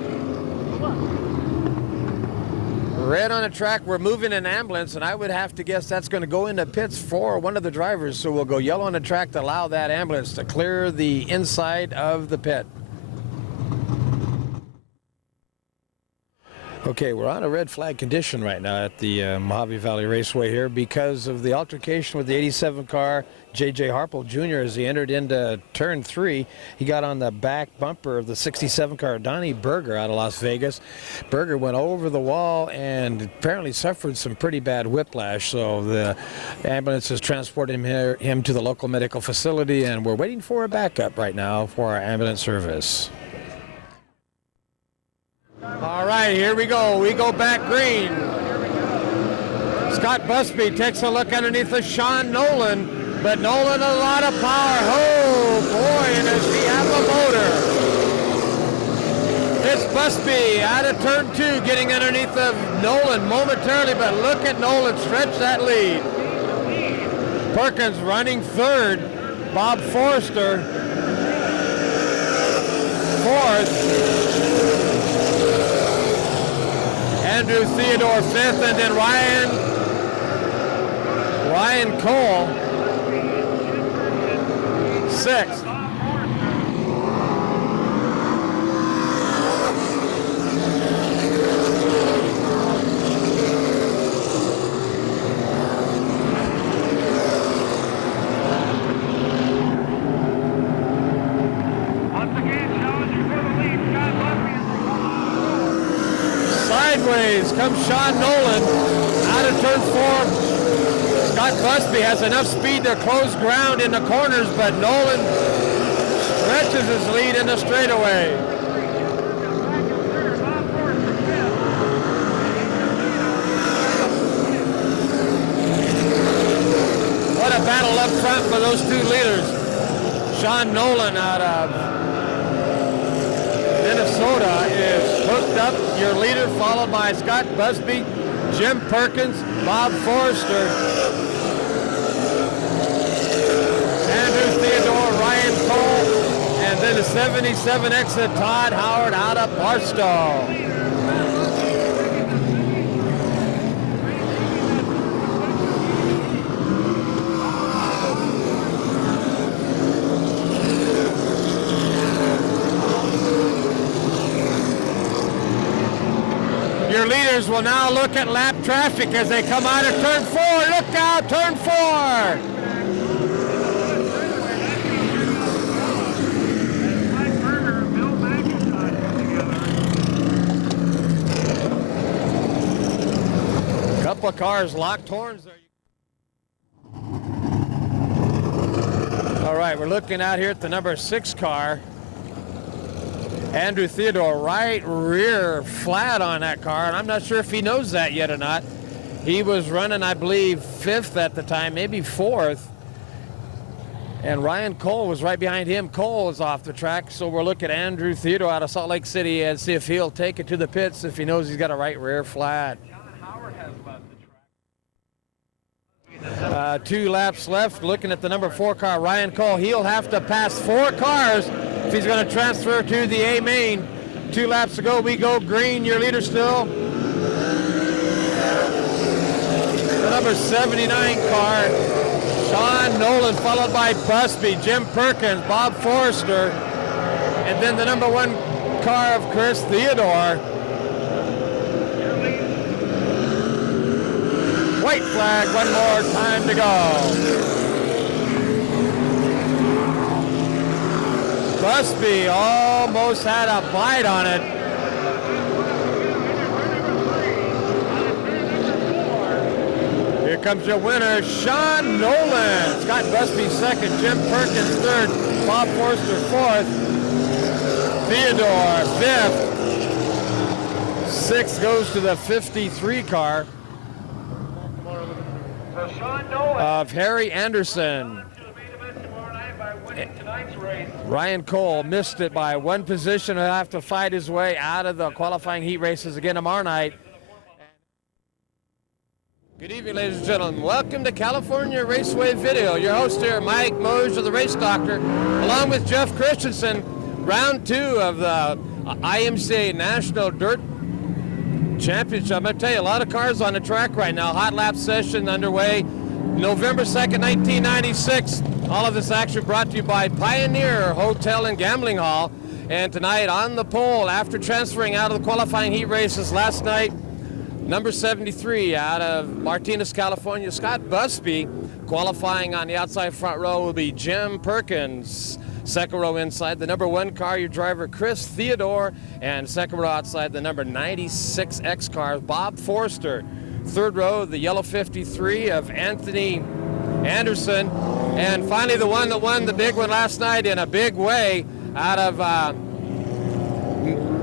Red on the track, we're moving an ambulance, and I would have to guess that's going to go into pits for one of the drivers. So we'll go yellow on the track to allow that ambulance to clear the inside of the pit. Okay, we're on a red flag condition right now at the Mojave Valley Raceway here because of the altercation with the 87 car, J.J. Harpole Jr. as he entered into turn three. He got on the back bumper of the 67 car, Donnie Berger out of Las Vegas. Berger went over the wall and apparently suffered some pretty bad whiplash, so the ambulance is transporting him to the local medical facility, and we're waiting for a backup right now for our ambulance service. All right, here we go. We go back green. Scott Busby takes a look underneath the Sean Nolan, but Nolan a lot of power. Oh boy, and does he have a motor? It's Busby out of turn two, getting underneath of Nolan momentarily, but look at Nolan stretch that lead. Perkins running third. Bob Forster fourth. Andrew Theodore fifth, and then Ryan Cole sixth. Sideways comes Sean Nolan out of turn four. Scott Busby has enough speed to close ground in the corners, but Nolan stretches his lead in the straightaway. What What a battle up front for those two leaders. Sean Nolan out of Minnesota is hooked up, your leader, followed by Scott Busby, Jim Perkins, Bob Forrester, Andrew Theodore, Ryan Cole, and then the 77 exit Todd Howard out of Barstow. Your leaders will now look at lap traffic as they come out of turn 4. Look out, turn 4. Couple of cars locked horns there. All right, we're looking out here at the number 6 car. Andrew Theodore, right rear flat on that car, and I'm not sure if he knows that yet or not. He was running, I believe, 5th at the time, maybe 4th. And Ryan Cole was right behind him. Cole is off the track, so we'll look at Andrew Theodore out of Salt Lake City and see if he'll take it to the pits if he knows he's got a right rear flat. 2 laps left. Looking at the number 4 car, Ryan Cole. He'll have to pass 4 cars if he's going to transfer to the A main. 2 laps to go. We go green. Your leader still. The number 79 car, Sean Nolan, followed by Busby, Jim Perkins, Bob Forrester, and then the number 1 car of Chris Theodore. White flag, one more time to go. Busby almost had a bite on it. Here comes your winner, Sean Nolan. Scott Busby second, Jim Perkins third, Bob Forster fourth, Theodore fifth. 6 goes to the 53 car of Harry Anderson. Ryan Cole missed it by 1 position. He'll have to fight his way out of the qualifying heat races again tomorrow night. Good evening, ladies and gentlemen. Welcome to California Raceway Video. Your host here, Mike Mosier, the race doctor, along with Jeff Christensen. Round 2 of the IMCA National Dirt Championship. I'm going to tell you, a lot of cars on the track right now. Hot lap session underway. November 2nd, 1996. All of this action brought to you by Pioneer Hotel and Gambling Hall. And tonight on the pole, after transferring out of the qualifying heat races last night, number 73 out of Martinez, California, Scott Busby. Qualifying on the outside front row will be Jim Perkins. Second row inside, the number 1 car, your driver, Chris Theodore. And second row outside, the number 96X car, Bob Forster. Third row, the yellow 53 of Anthony Anderson. And finally, the one that won the big one last night in a big way out of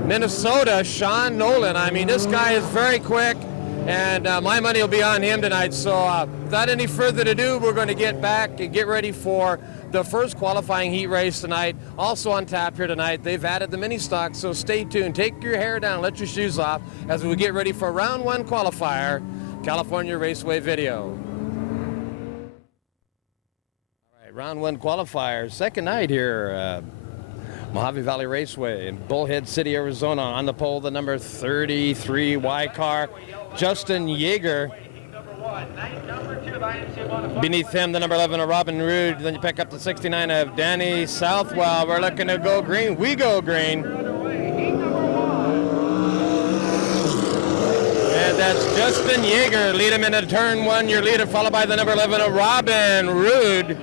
Minnesota, Sean Nolan. I mean, this guy is very quick, and my money will be on him tonight. So without any further ado, we're going to get back and get ready for the first qualifying heat race tonight. Also on tap here tonight, they've added the mini stock, so stay tuned. Take your hair down, let your shoes off as we get ready for round 1 qualifier, California Raceway Video. All right, round 1 qualifier, second night here, Mojave Valley Raceway in Bullhead City, Arizona. On the pole, the number 33 Y car, Justin Yeager. Beneath him, the number 11 of Robin Roode. Then you pick up the 69 of Danny Southwell. We're looking to go green. We go green. And that's Justin Yeager. Lead him into turn 1. Your leader, followed by the number 11 of Robin Roode.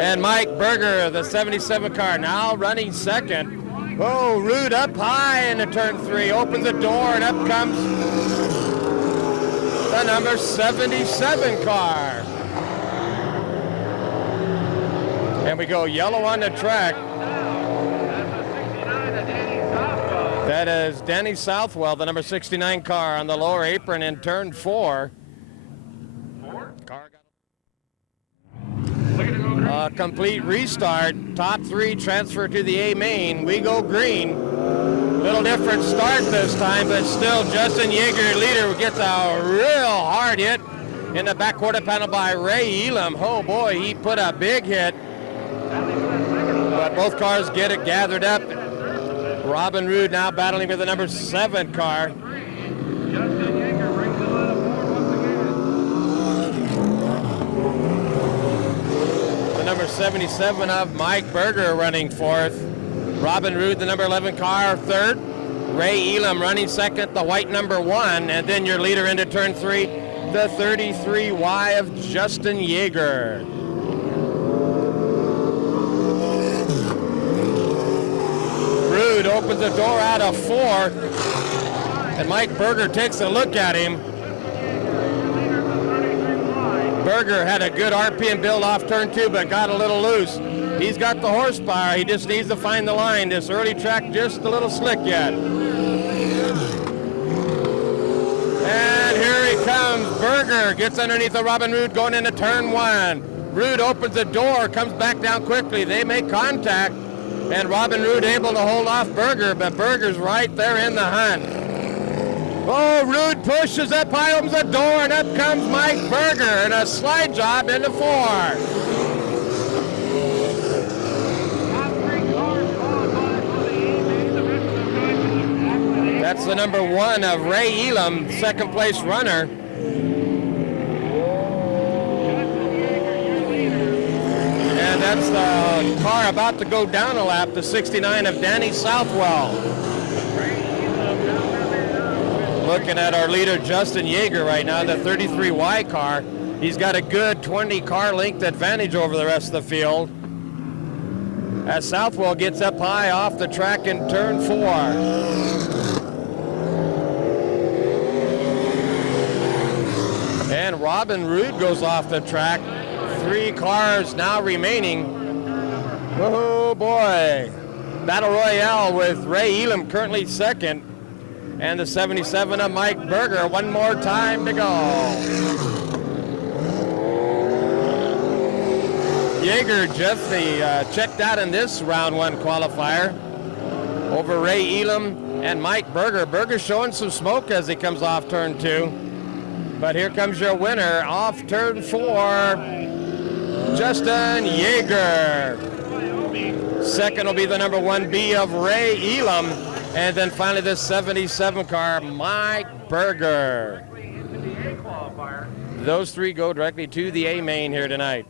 And Mike Berger, the 77 car, now running second. Oh, Roode up high into turn 3, opens the door, and up comes the number 77 car. And we go yellow on the track. That is Danny Southwell, the number 69 car on the lower apron in turn 4. Car got a complete restart. Top 3 transfer to the A main. We go green. Little different start this time, but still Justin Yeager, leader, gets a real hard hit in the back quarter panel by Ray Elam. Oh boy, he put a big hit. But both cars get it gathered up. Robin Roode now battling with the number 7 car. The number 77 of Mike Berger running 4th. Robin Roode, the number 11 car, 3rd. Ray Elam running 2nd, the white number 1. And then your leader into turn 3, the 33Y of Justin Yeager. Roode opens the door out of 4, and Mike Berger takes a look at him. Berger had a good RPM build off turn 2, but got a little loose. He's got the horsepower. He just needs to find the line. This early track just a little slick yet. And here he comes. Berger gets underneath the Robin Roode going into turn 1. Roode opens the door, comes back down quickly. They make contact, and Robin Roode able to hold off Berger, but Berger's right there in the hunt. Oh, Roode pushes up high, opens the door, and up comes Mike Berger and a slide job into 4. That's the number 1 of Ray Elam, 2nd place runner. And that's the car about to go down a lap, the 69 of Danny Southwell. Looking at our leader, Justin Yeager, right now, the 33Y car. He's got a good 20 car length advantage over the rest of the field. As Southwell gets up high off the track in turn 4. And Robin Roode goes off the track. 3 cars now remaining. Oh boy. Battle Royale with Ray Elam currently 2nd. And the 77 of Mike Berger. One more time to go. Yeager just checked out in this round 1 qualifier over Ray Elam and Mike Berger. Berger showing some smoke as he comes off turn 2. But here comes your winner off turn 4, Justin Yeager. 2nd will be the number 1B of Ray Elam. And then finally the 77 car, Mike Berger. Those 3 go directly to the A main here tonight.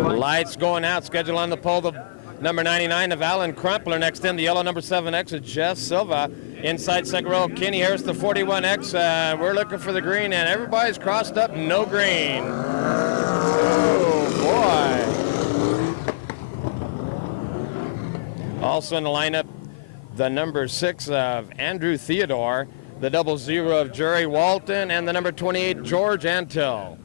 Lights going out, schedule on the pole, the number 99 of Alan Crumpler. Next in, the yellow number 7X of Jeff Silva. Inside 2nd row, Kenny Harris, the 41X. We're looking for the green, and everybody's crossed up, no green. Oh, boy. Also in the lineup, the number 6 of Andrew Theodore, the 00 of Jerry Walton, and the number 28, George Antill.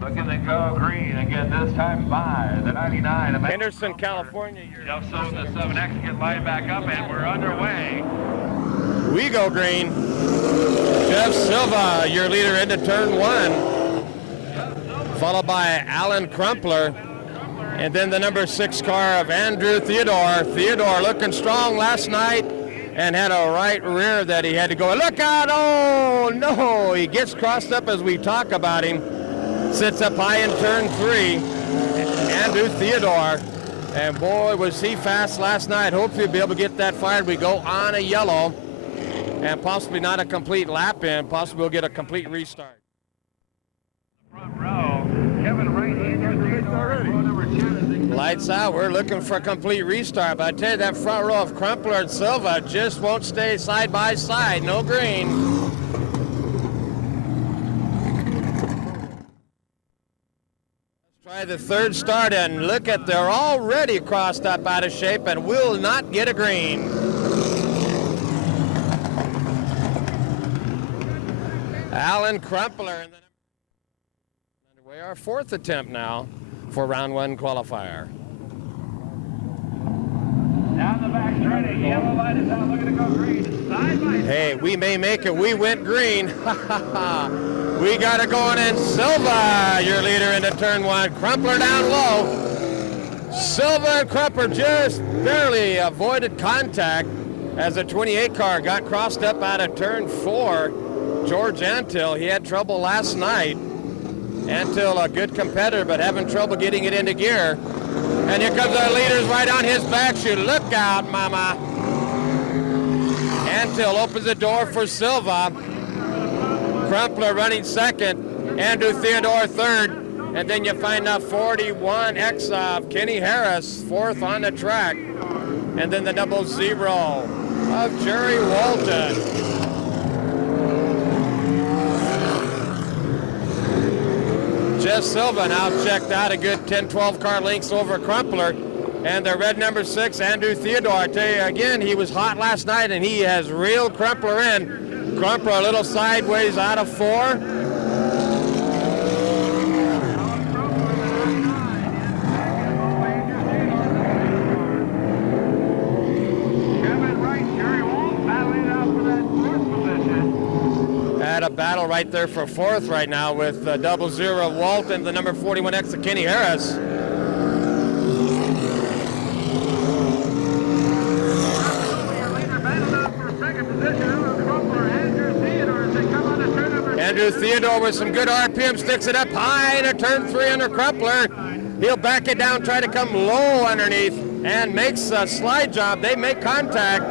Looking to go green again, this time by the 99 of Henderson, California. Jeff Silva, the 7X, get lined back up, and we're underway. We go green. Jeff Silva, your leader into turn 1. Followed by Alan Crumpler. And then the number 6 car of Andrew Theodore. Theodore looking strong last night and had a right rear that he had to go. Look out! Oh, no! He gets crossed up as we talk about him. Sits up high in turn 3, Andrew Theodore. And boy, was he fast last night. Hopefully he'll be able to get that fired. We go on a yellow and possibly not a complete lap in. Possibly we'll get a complete restart. Front row, Kevin Wright, Lights out. We're looking for a complete restart. But I tell you, that front row of Crumpler and Silva just won't stay side by side. No green. Try the 3rd start, and look at, they're already crossed up out of shape and will not get a green. Alan Crumpler in the underway, our 4th attempt now. for round one qualifier. Down the back straight, yellow light is out, looking to go green. Side by side. Hey, we may make it. We went green. We got it going in. Silva, your leader into turn one. Crumpler down low. Silva and Crumpler just barely avoided contact as the 28 car got crossed up out of turn four. George Antill, he had trouble last night. Antill, a good competitor, but having trouble getting it into gear. And here comes our leaders right on his back chute. Look out, mama. Antill opens the door for Silva. Crumpler running second. Andrew Theodore third. And then you find out 41X of Kenny Harris, fourth on the track. And then the 00 of Jerry Walton. Jess Silva now checked out a good 10-12 car lengths over Crumpler. And the red number 6, Andrew Theodore. I tell you again, he was hot last night and he has reeled Crumpler in. Crumpler a little sideways out of 4. A battle right there for fourth right now with 00 Walton, the number 41X of Kenny Harris. Andrew Theodore with some good RPM sticks it up high into turn 3 under Crumpler. He'll back it down, try to come low underneath, and makes a slide job. They make contact.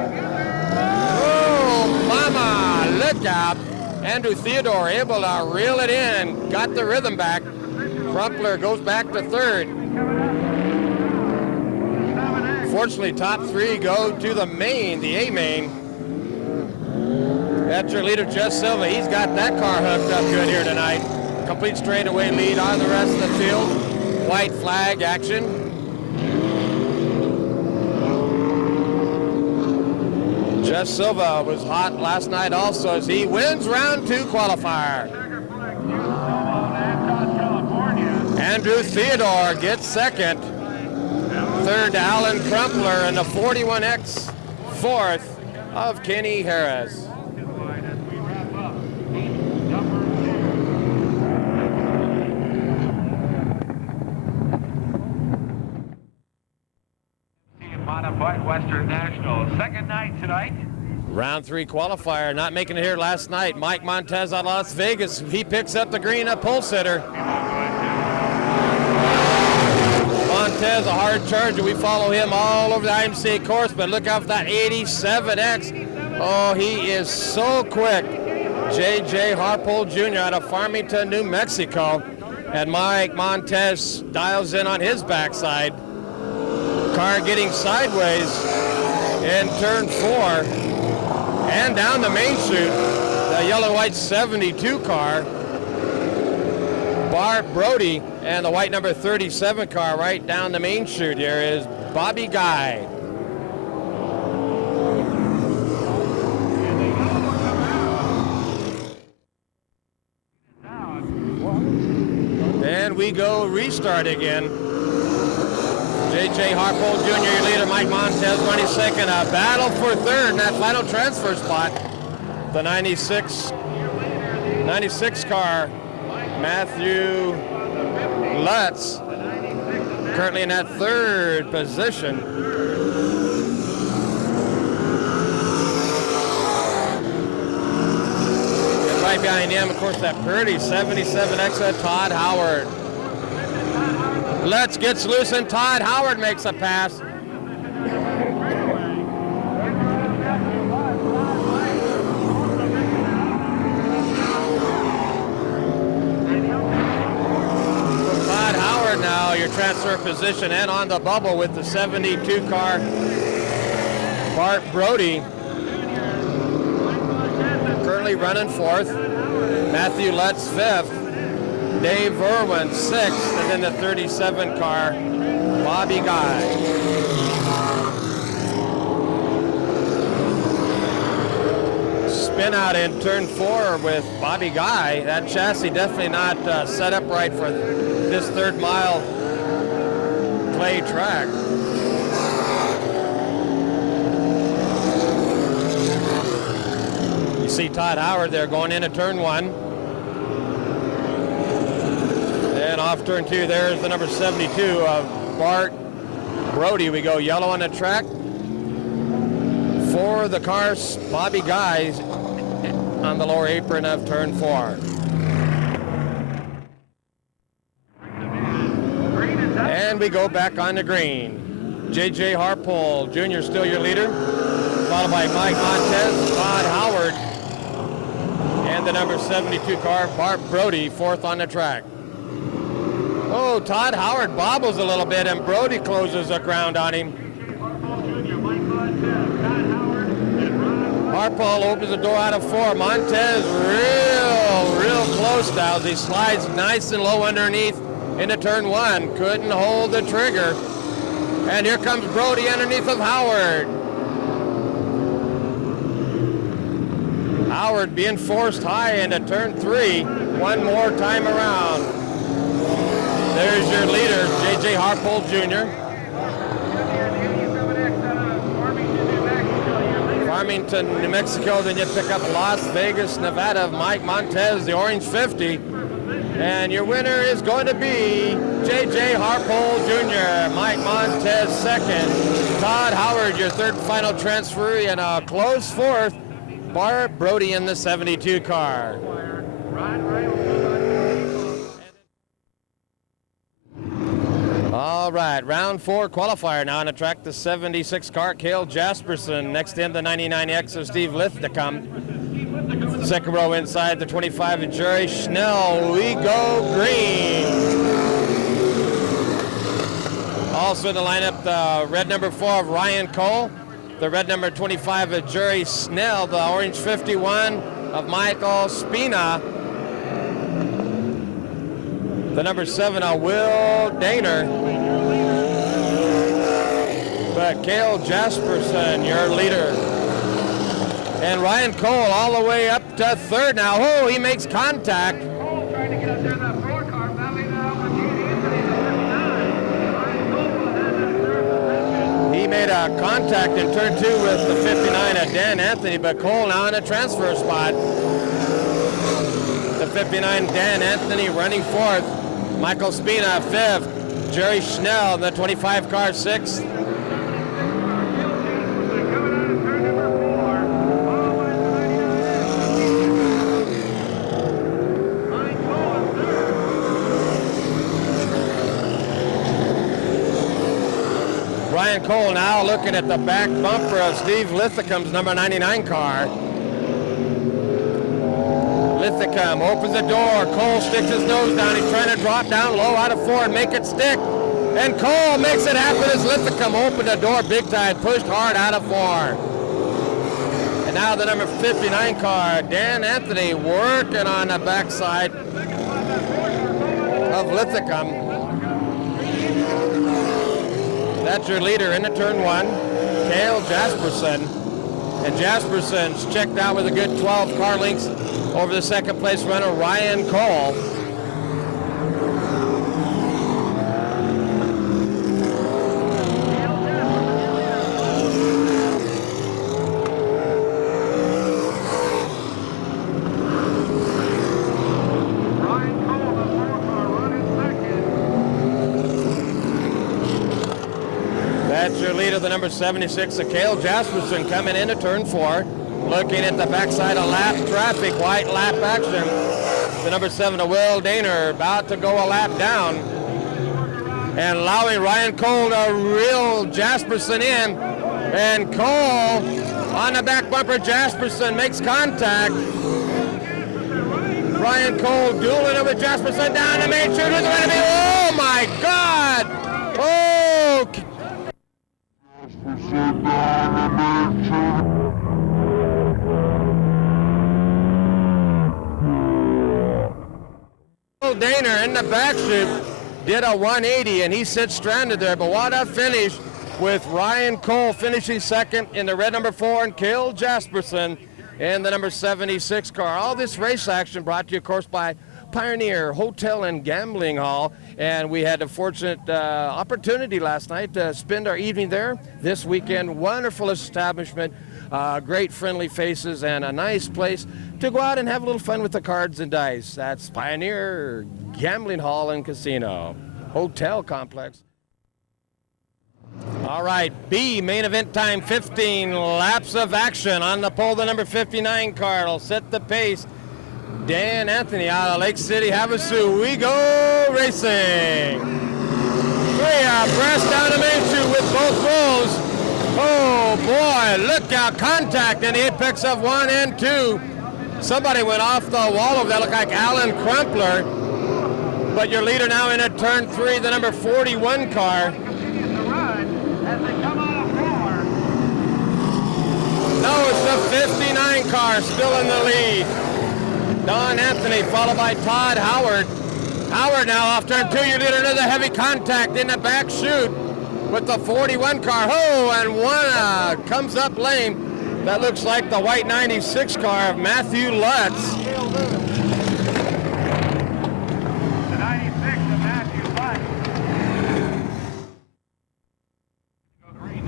Oh, mama, look out. Andrew Theodore able to reel it in, got the rhythm back. Crumpler goes back to third. Fortunately, top 3 go to the main, the A main. That's your leader, Jess Silva. He's got that car hooked up good here tonight. Complete straightaway lead on the rest of the field. White flag action. Jess Silva was hot last night also as he wins round 2 qualifier. Andrew Theodore gets second. Third, Alan Crumpler, and the 41X fourth of Kenny Harris. Modified Western National. Second night tonight. Round 3 qualifier, not making it here last night. Mike Montez out of Las Vegas. He picks up the green at pole sitter. Montez, a hard charger. We follow him all over the IMCA course, but look out for that 87X. Oh, he is so quick. J.J. Harpole Jr. out of Farmington, New Mexico. And Mike Montez dials in on his backside. Car getting sideways in turn 4 and down the main chute. The yellow-white 72 car. Bart Brody and the white number 37 car right down the main chute here is Bobby Guy. And we go restart again. J.J. Harpole Jr., your leader, Mike Montez running second. A battle for third in that final transfer spot. The 96 car, Matthew Lutz, currently in that third position. And right behind him, of course, that pretty 77X of Todd Howard. Lutz gets loose and Todd Howard makes a pass. Todd Howard now, your transfer position and on the bubble with the 72 car. Bart Brody currently running fourth. Matthew Lutz fifth. Dave Irwin sixth, and then the 37 car, Bobby Guy. Spin out in turn 4 with Bobby Guy. That chassis definitely not set up right for this third mile clay track. You see Todd Howard there going into turn 1. And off turn 2, there's the number 72 of Bart Brody. We go yellow on the track. For the car, Bobby Guys on the lower apron of turn 4. And we go back on the green. J.J. Harpole Jr. still your leader, followed by Mike Montez, Todd Howard, and the number 72 car, Bart Brody, 4th on the track. Oh, Todd Howard bobbles a little bit, and Brody closes the ground on him. Harpole opens the door out of 4. Montez real close now as he slides nice and low underneath into turn 1. Couldn't hold the trigger. And here comes Brody underneath of Howard. Howard being forced high into turn 3. One more time around. There's your leader, J.J. Harpole Jr. Farmington, New Mexico, then you pick up Las Vegas, Nevada, Mike Montez, the orange 50. And your winner is going to be J.J. Harpole Jr., Mike Montez 2nd, Todd Howard, your 3rd final transfer, and a close 4th, Bart Brody in the 72 car. All right, round 4 qualifier now on the track, the 76 car, Cale Jasperson. Next in the 99X of Steve Lithicum. 2nd row inside the 25 of Jerry Schnell. We go green. Also in the lineup, the red number 4 of Ryan Cole. The red number 25 of Jerry Schnell. The orange 51 of Michael Spina. The number 7 of Will Daner. But Cale Jasperson, your leader. And Ryan Cole all the way up to 3rd now. Oh, he makes contact. Cole trying to get up there in that 4 car, battling the opportunity. He made a contact in turn 2 with the 59 of Dan Anthony, but Cole now in a transfer spot. The 59 Dan Anthony running 4th. Michael Spina 5th. Jerry Schnell, the 25 car, 6th. Ryan Cole now looking at the back bumper of Steve Lithicum's number 99 car. Lithicum opens the door. Cole sticks his nose down. He's trying to drop down low out of 4 and make it stick. And Cole makes it happen as Lithicum opened the door big time, pushed hard out of 4. And now the number 59 car, Dan Anthony, working on the backside of Lithicum. That's your leader into turn 1, Cale Jasperson. And Jasperson's checked out with a good 12 car lengths over the 2nd place runner, Ryan Cole. That's your leader, the number 76, Cale Jasperson, coming into turn 4. Looking at the backside of lap traffic, white lap action. The number 7 of Will Daner about to go a lap down. And allowing Ryan Cole to reel Jasperson in. And Cole on the back bumper, Jasperson makes contact. Ryan Cole dueling it with Jasperson down the main chute. Oh my God! Oh! Daner in the back chute did a 180 and he sits stranded there, but what a finish with Ryan Cole finishing 2nd in the red number 4 and Cale Jasperson in the number 76 car. All this race action brought to you, of course, by Pioneer Hotel and Gambling Hall, and we had a fortunate opportunity last night to spend our evening there. This weekend, wonderful establishment, great friendly faces, and a nice place to go out and have a little fun with the cards and dice. That's Pioneer Gambling Hall and Casino Hotel Complex. All right, B, main event time, 15 laps of action. On the pole, the number 59 car will set the pace. Dan Anthony out of Lake City, Havasu. We go racing. 3 abreast down the main chute with both rolls. Oh boy, look out, contact in the apex of 1 and 2. Somebody went off the wall over there, looked like Alan Crumpler. But your leader now in at turn 3, the number 41 car. No, it's the 59 car still in the lead. Don Anthony followed by Todd Howard. Howard now off turn 2, your leader, another heavy contact in the back chute with the 41 car. Oh, and one comes up lame. That looks like the white 96 car of Matthew Lutz. The 96 of Matthew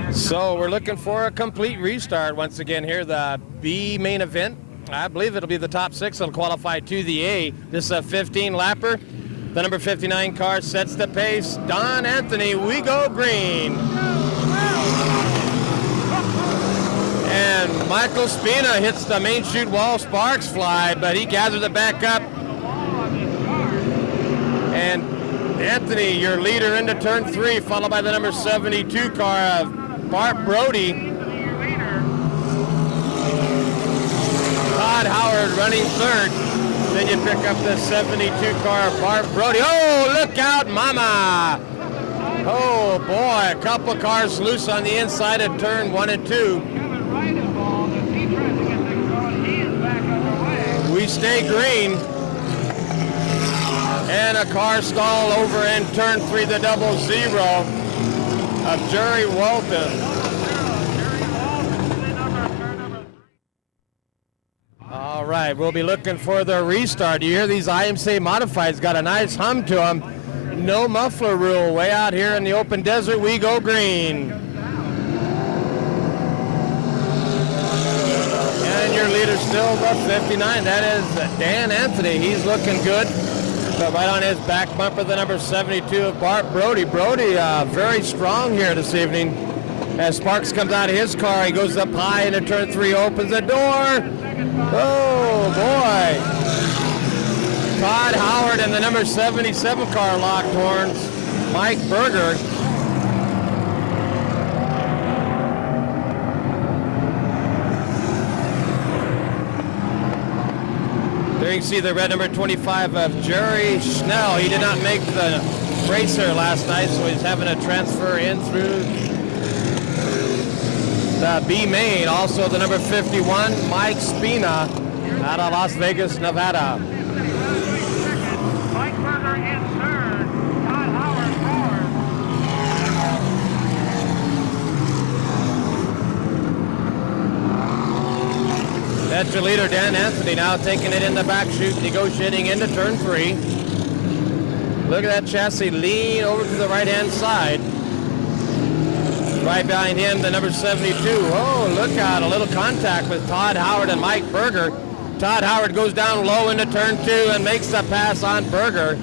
Lutz. So we're looking for a complete restart once again here, the B main event. I believe it'll be the top 6 that'll qualify to the A. This is a 15-lapper. The number 59 car sets the pace. Don Anthony, we go green. And Michael Spina hits the main chute wall, sparks fly, but he gathers it back up. And Anthony, your leader into turn 3, followed by the number 72 car of Bart Brody. Todd Howard running 3rd. Then you pick up the 72 car of Bart Brody. Oh, look out, mama! Oh boy, a couple of cars loose on the inside of turn 1 and 2. We stay green. And a car stall over in turn 3, the 00 of Jerry Walton. All right, we'll be looking for the restart. You hear these IMCA modifieds got a nice hum to them. No muffler rule. Way out here in the open desert, we go green. And your leader still the 59. That is Dan Anthony. He's looking good. But right on his back bumper, the number 72 of Bart Brody. Brody very strong here this evening. As Sparks comes out of his car, he goes up high into turn 3, opens the door. Oh boy. Todd Howard and the number 77 car locked horns. Mike Berger. There you can see the red number 25 of Jerry Schnell. He did not make the racer last night, so he's having a transfer in through the B main. Also the number 51, Mike Spina, out of Las Vegas, Nevada. Mike Berger in 3rd. Todd Howard 4th. That's your leader, Dan Anthony, now taking it in the back chute, negotiating into turn 3. Look at that chassis lean over to the right-hand side. Right behind him, the number 72. Oh, look out, a little contact with Todd Howard and Mike Berger. Todd Howard goes down low into turn 2 and makes the pass on Berger.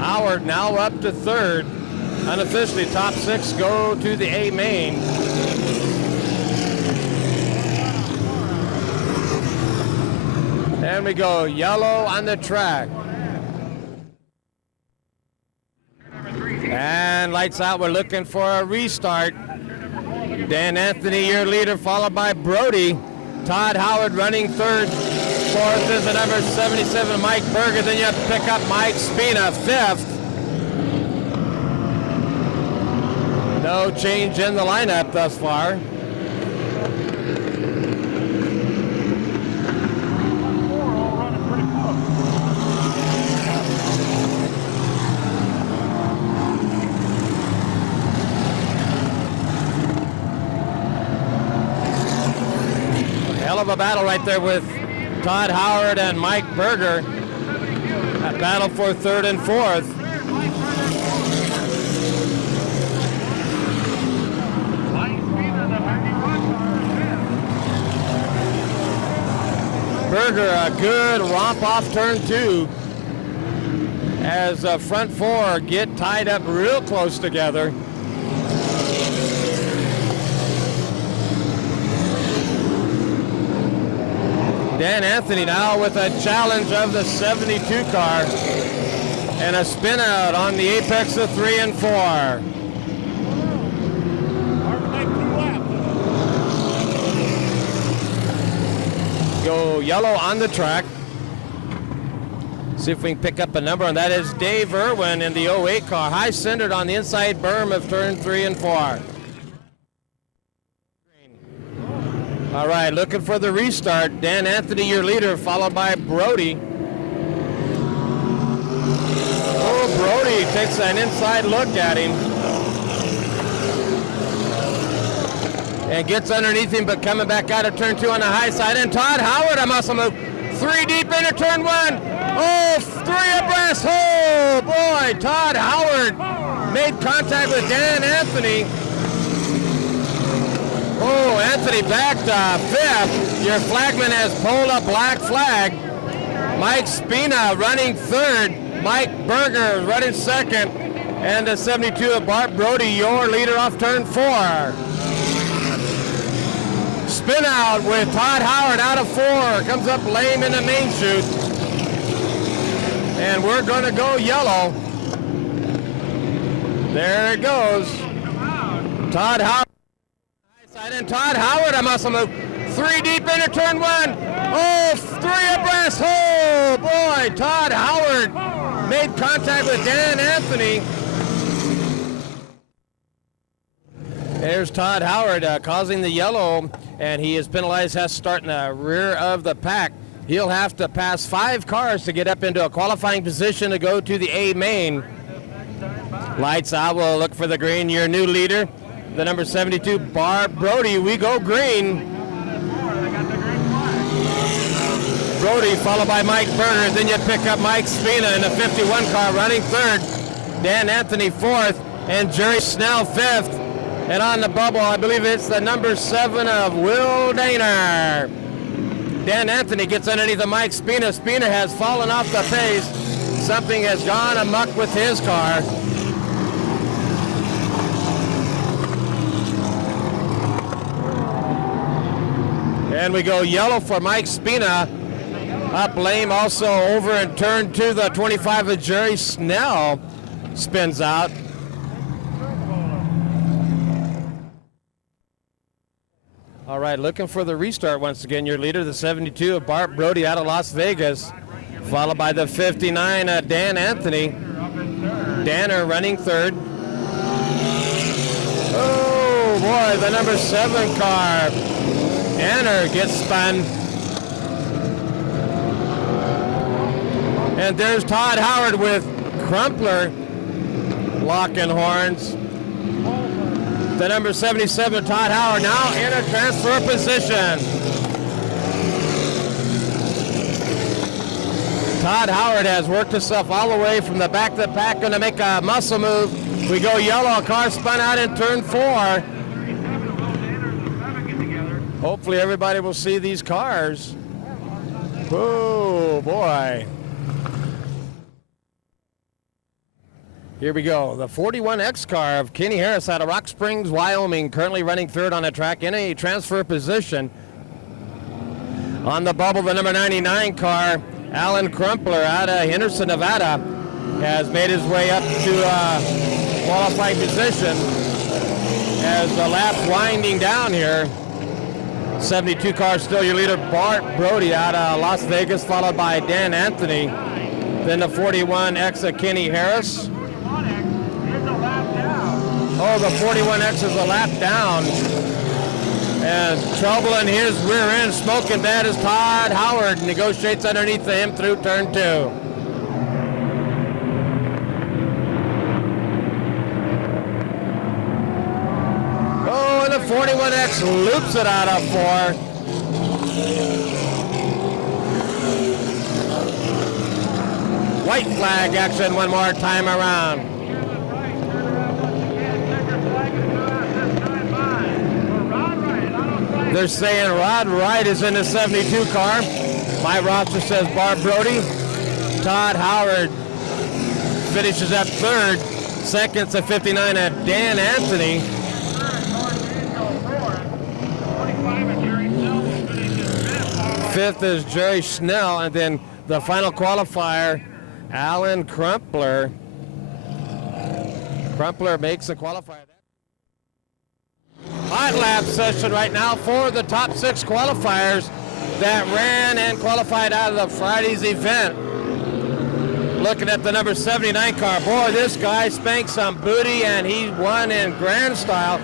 Howard now up to 3rd. Unofficially, top 6 go to the A main. And we go yellow on the track. And lights out, we're looking for a restart. Dan Anthony, your leader, followed by Brody. Todd Howard running 3rd. 4th is the number 77, Mike Berger. Then you pick up Mike Spina, 5th. No change in the lineup thus far. Hell of a battle right there with Todd Howard and Mike Berger. That battle for third and fourth. Berger, a good romp off turn 2 as the front 4 get tied up real close together. Dan Anthony now with a challenge of the 72 car and a spin out on the apex of 3 and 4. Go yellow on the track. See if we can pick up a number, and that is Dave Irwin in the 08 car, high centered on the inside berm of turn 3 and 4. All right, looking for the restart. Dan Anthony, your leader, followed by Brody. Oh, Brody takes an inside look at him and gets underneath him, but coming back out of turn 2 on the high side. And Todd Howard, a muscle move. 3 deep into turn 1. Oh, 3 abreast. Oh, boy, Todd Howard made contact with Dan Anthony. Oh, Anthony back to 5th. Your flagman has pulled a black flag. Mike Spina running 3rd. Mike Berger running 2nd. And the 72 of Bart Brody, your leader off turn 4. Spin out with Todd Howard out of 4. Comes up lame in the main chute. And we're going to go yellow. There it goes. Todd Howard. And Todd Howard, a muscle move. 3 deep into turn 1. Oh, 3 abreast. Oh, boy. Todd Howard made contact with Dan Anthony. There's Todd Howard causing the yellow, and he is penalized, has to start in the rear of the pack. He'll have to pass 5 cars to get up into a qualifying position to go to the A main. Lights out, we'll look for the green. Your new leader, the number 72, Barb Brody. We go green. Brody followed by Mike Berger. Then you pick up Mike Spina in the 51 car running 3rd. Dan Anthony 4th, and Jerry Snell 5th. And on the bubble, I believe it's the number 7 of Will Daner. Dan Anthony gets underneath the Mike Spina. Spina has fallen off the pace. Something has gone amok with his car. And we go yellow for Mike Spina. Up lane also over in turn 2. The 25 of Jerry Snell spins out. All right, looking for the restart once again. Your leader, the 72 of Bart Brody out of Las Vegas, followed by the 59 Dan Anthony. Danner running 3rd. Oh boy, the number 7 car. Anner gets spun. And there's Todd Howard with Crumpler locking horns. The number 77, Todd Howard, now in a transfer position. Todd Howard has worked himself all the way from the back of the pack, going to make a muscle move. We go yellow, a car spun out in turn 4. Hopefully everybody will see these cars. Oh, boy. Here we go. The 41X car of Kenny Harris out of Rock Springs, Wyoming, currently running 3rd on the track in a transfer position. On the bubble, the number 99 car, Alan Crumpler out of Henderson, Nevada, has made his way up to qualifying position as the lap's winding down here. 72 car still your leader, Bart Brody out of Las Vegas, followed by Dan Anthony. Then the 41X of Kenny Harris. Oh, the 41X is a lap down. And trouble in his rear end, smoking bad as Todd Howard negotiates underneath him through turn 2. Oh, and the 41X loops it out of 4. white flag action one more time around. They're saying Rod Wright is in the 72 car. My roster says Barb Brody. Todd Howard finishes up third. Second's at 59 at Dan Anthony. Fifth is Jerry Schnell, and then the final qualifier, Alan Crumpler. Crumpler makes the qualifier. Hot lap session right now for the top 6 qualifiers that ran and qualified out of the Friday's event. Looking at the number 79 car, boy, this guy spanked some booty and he won in grand style.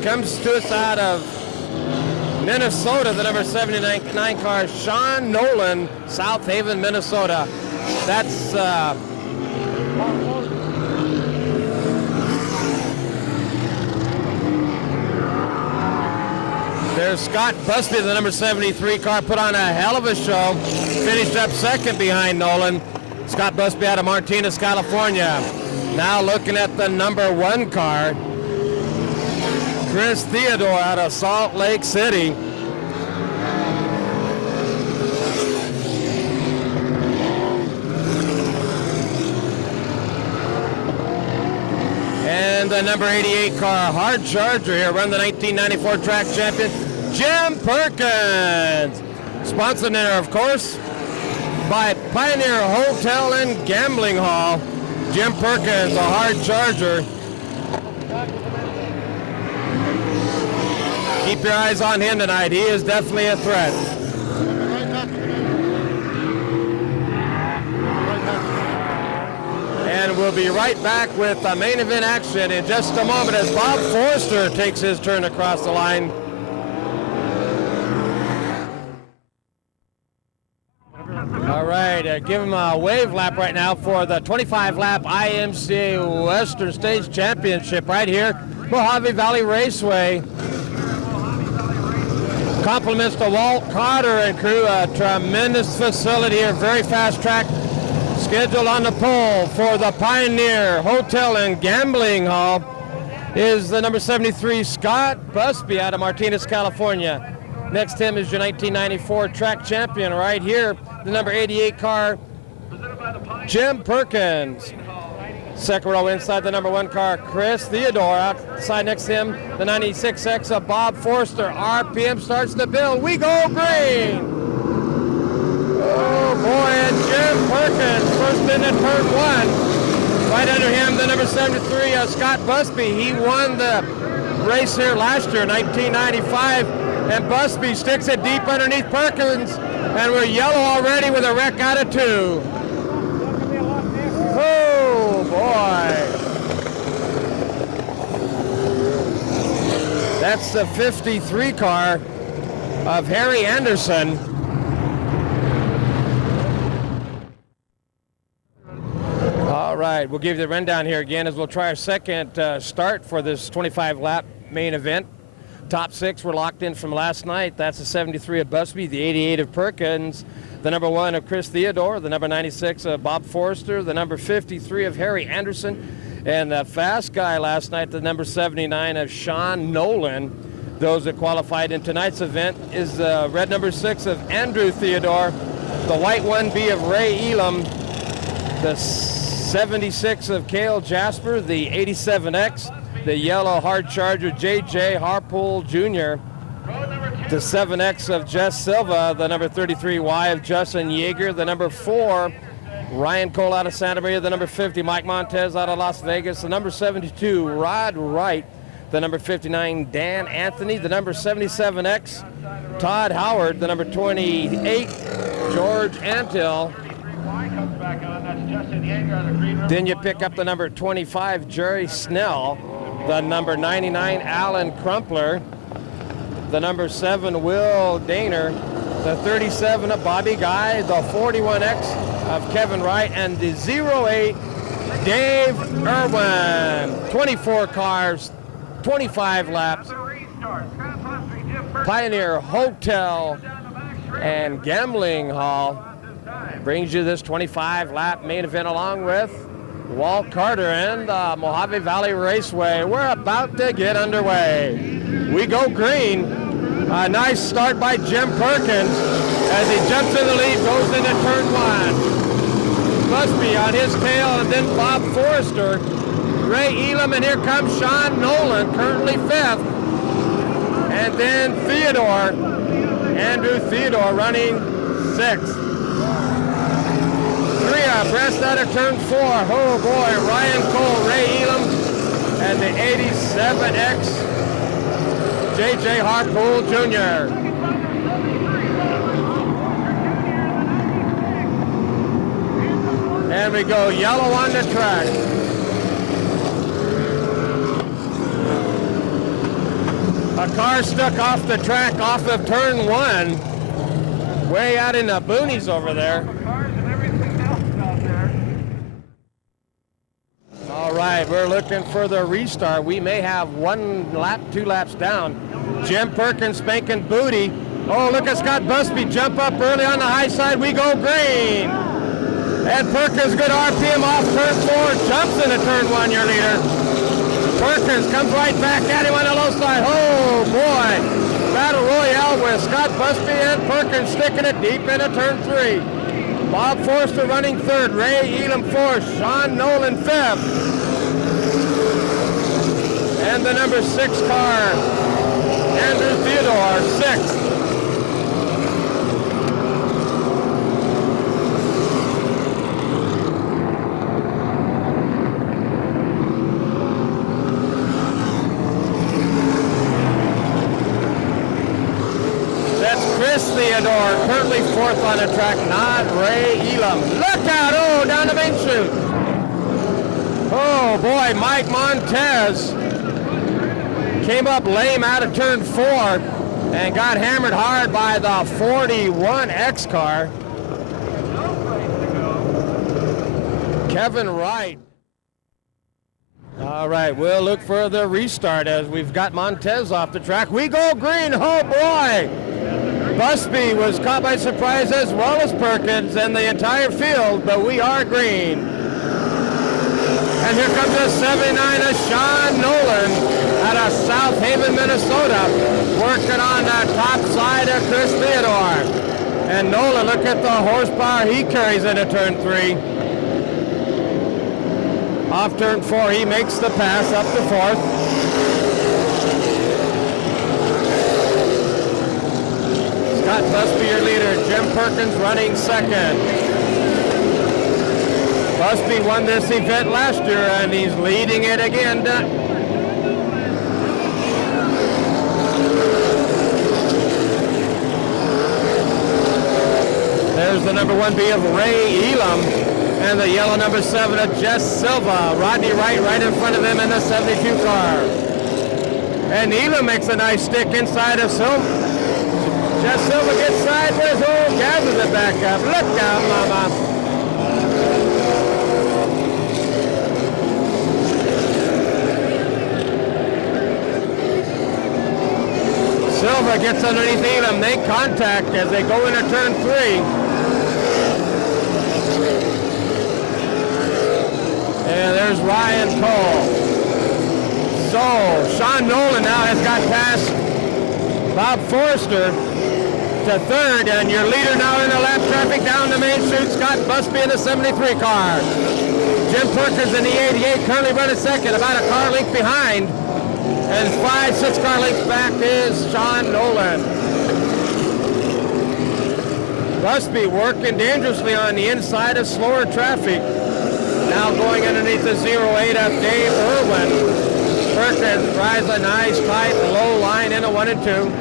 Comes to us out of Minnesota, the number 79 car, Sean Nolan, South Haven, Minnesota. That's there's Scott Busby, the number 73 car, put on a hell of a show. Finished up second behind Nolan. Scott Busby out of Martinez, California. Now looking at the number 1 car, Chris Theodore out of Salt Lake City. And the number 88 car, hard charger here, run the 1994 track champion, Jim Perkins. Sponsored there, of course, by Pioneer Hotel and Gambling Hall. Jim Perkins, a hard charger. Keep your eyes on him tonight. He is definitely a threat. And we'll be right back with the main event action in just a moment as Bob Forster takes his turn across the line. All right, give him a wave lap right now for the 25-lap IMCA Western States Championship right here, Mojave Valley Raceway. Compliments to Walt Cotter and crew, a tremendous facility here, very fast track. Scheduled on the pole for the Pioneer Hotel and Gambling Hall is the number 73 Scott Busby out of Martinez, California. Next to him is your 1994 track champion right here, the number 88 car, Jim Perkins. Second row inside the number 1 car, Chris Theodore. Outside next to him, the 96X of Bob Forster. RPM starts the build. We go green. Oh boy, and Jim Perkins, first in at turn 1. Right under him, the number 73, Scott Busby. He won the race here last year, 1995. And Busby sticks it deep underneath Perkins. And we're yellow already with a wreck out of 2. Oh boy. That's the 53 car of Harry Anderson. All right, we'll give you the rundown here again as we'll try our second start for this 25-lap main event. Top 6 were locked in from last night. That's the 73 of Busby, the 88 of Perkins, the number 1 of Chris Theodore, the number 96 of Bob Forster, the number 53 of Harry Anderson, and the fast guy last night, the number 79 of Sean Nolan. Those that qualified in tonight's event is the red number 6 of Andrew Theodore, the white 1B of Ray Elam, the 76 of Cale Jasper, the 87X, the yellow hard charger J.J. Harpool Jr., the 7X of Jess Silva, the number 33Y of Justin Yeager, the number 4 Ryan Cole out of Santa Maria, the number 50 Mike Montez out of Las Vegas, the number 72 Rod Wright, the number 59 Dan Anthony, the number 77X Todd Howard, the number 28 George Antill. Then you pick up the number 25 Jerry Snell, the number 99 Alan Crumpler, the number 7 Will Daner, the 37 of Bobby Guy, the 41X of Kevin Wright, and the 08 Dave Irwin. 24 cars, 25 laps. Pioneer Hotel and Gambling Hall. brings you this 25-lap main event along with Walt Carter and the Mojave Valley Raceway. We're about to get underway. We go green. A nice start by Jim Perkins as he jumps in the lead, goes into turn one. Busby on his tail, and then Bob Forrester, Ray Elam, and here comes Sean Nolan, currently fifth. And then Andrew Theodore running sixth. Three abreast out of turn four. Oh boy, Ryan Cole, Ray Elam, and the 87X, J.J. Harpool Jr. And we go yellow on the track. A car stuck off the track off of turn one, way out in the boonies over there. All right, we're looking for the restart. We may have 1 lap, 2 laps down. Jim Perkins spanking booty. Oh, look at Scott Busby jump up early on the high side. We go green. And Perkins, good RPM off turn four, jumps into turn one, your leader. Perkins comes right back at him on the low side. Oh boy, battle royale with Scott Busby and Perkins sticking it deep into turn three. Bob Forster running third, Ray Elam fourth, Sean Nolan fifth. And the number 6 car, Andrew Theodore, sixth. Chris Theodore, currently fourth on the track, not Ray Elam. Look out, oh, down the main chute. Oh boy, Mike Montez came up lame out of turn four and got hammered hard by the 41X car. Kevin Wright. All right, we'll look for the restart as we've got Montez off the track. We go green, oh boy. Busby was caught by surprise as well as Perkins and the entire field, but we are green. And here comes a 79 of Sean Nolan out of South Haven, Minnesota, working on the top side of Chris Theodore. And Nolan, look at the horsepower he carries into turn three. Off turn four, he makes the pass up to fourth. Scott Busby, your leader. Jim Perkins running second. Busby won this event last year, and he's leading it again. There's the number 1B of Ray Elam, and the yellow number 7 of Jess Silva. Rodney Wright right in front of them in the 72 car. And Elam makes a nice stick inside of Silva. Jess Silva gets sideways, oh, gathers it back up. Look out, mama. Silva gets underneath Elam. They contact as they go into turn three. And there's Ryan Cole. So, Sean Nolan now has got past Bob Forster to third, and your leader now in the lap traffic down the main chute, Scott Busby in the 73 car. Jim Perkins in the 88 currently running second, about a car length behind. And 5-6 car lengths back is Sean Nolan. Busby working dangerously on the inside of slower traffic. Now going underneath the 08 of Dave Irwin. Perkins drives a nice tight low line in a 1 and 2.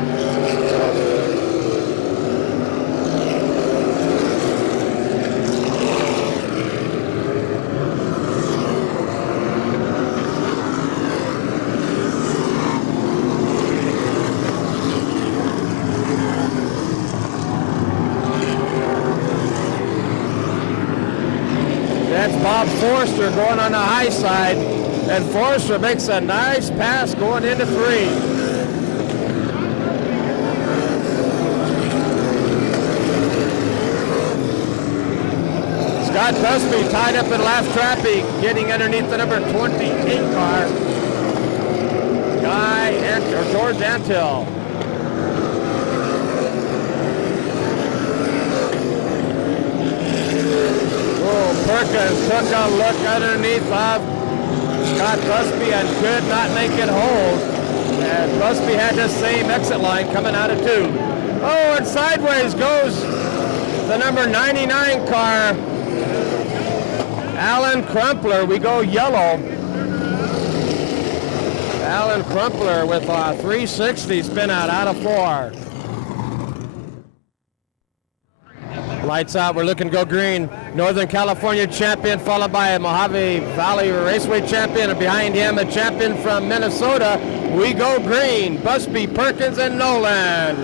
That's Bob Forster going on the high side, and Forster makes a nice pass going into three. Scott Busby tied up in last traffic, getting underneath the number 28 car. George Antill. Oh, Perkins took a look underneath of Scott Busby and could not make it hold. And Busby had the same exit line coming out of 2. Oh, and sideways goes the number 99 car, Alan Crumpler. We go yellow. Alan Crumpler with a 360 spin out of 4. Lights out, we're looking to go green. Northern California champion, followed by a Mojave Valley Raceway champion, and behind him a champion from Minnesota. We go green, Busby, Perkins, and Nolan.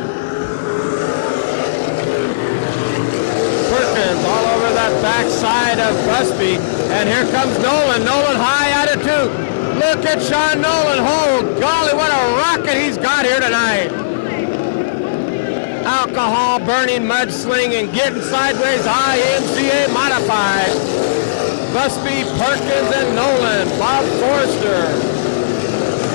Perkins all over that back side of Busby, and here comes Nolan. Nolan high out of 2. Look at Sean Nolan. Oh, golly, what a rocket he's got here tonight. Alcohol burning, mudslinging, getting sideways, IMCA modified. Busby, Perkins, and Nolan. Bob Forster.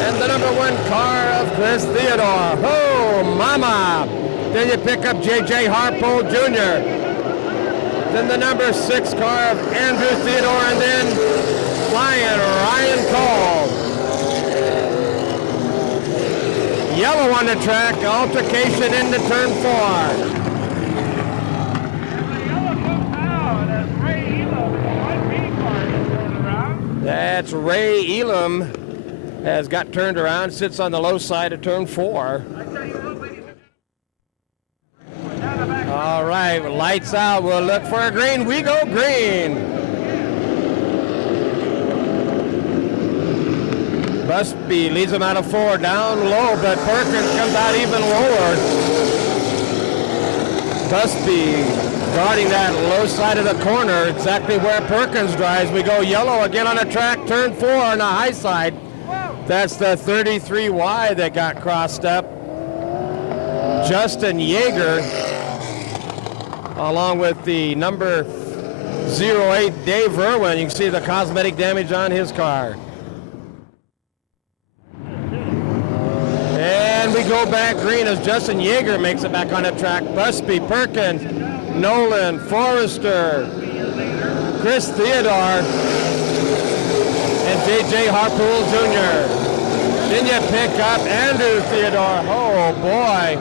And the number 1 car of Chris Theodore. Oh, mama. Then you pick up J.J. Harpole Jr. Then the number 6 car of Andrew Theodore, and then flying Ryan Cole. Yellow on the track, altercation into turn 4. That's Ray Elam has got turned around, sits on the low side of turn 4. All right, lights out, we'll look for a green. We go green. Busby leads him out of 4, down low, but Perkins comes out even lower. Busby guarding that low side of the corner, exactly where Perkins drives. We go yellow again on the track, turn 4 on the high side. That's the 33Y that got crossed up. Justin Yeager, along with the number 08 Dave Irwin. You can see the cosmetic damage on his car. And we go back green as Justin Yeager makes it back on the track. Busby, Perkins, Nolan, Forrester, Chris Theodore, and J.J. Harpool Jr. Then you pick up Andrew Theodore. Oh, boy.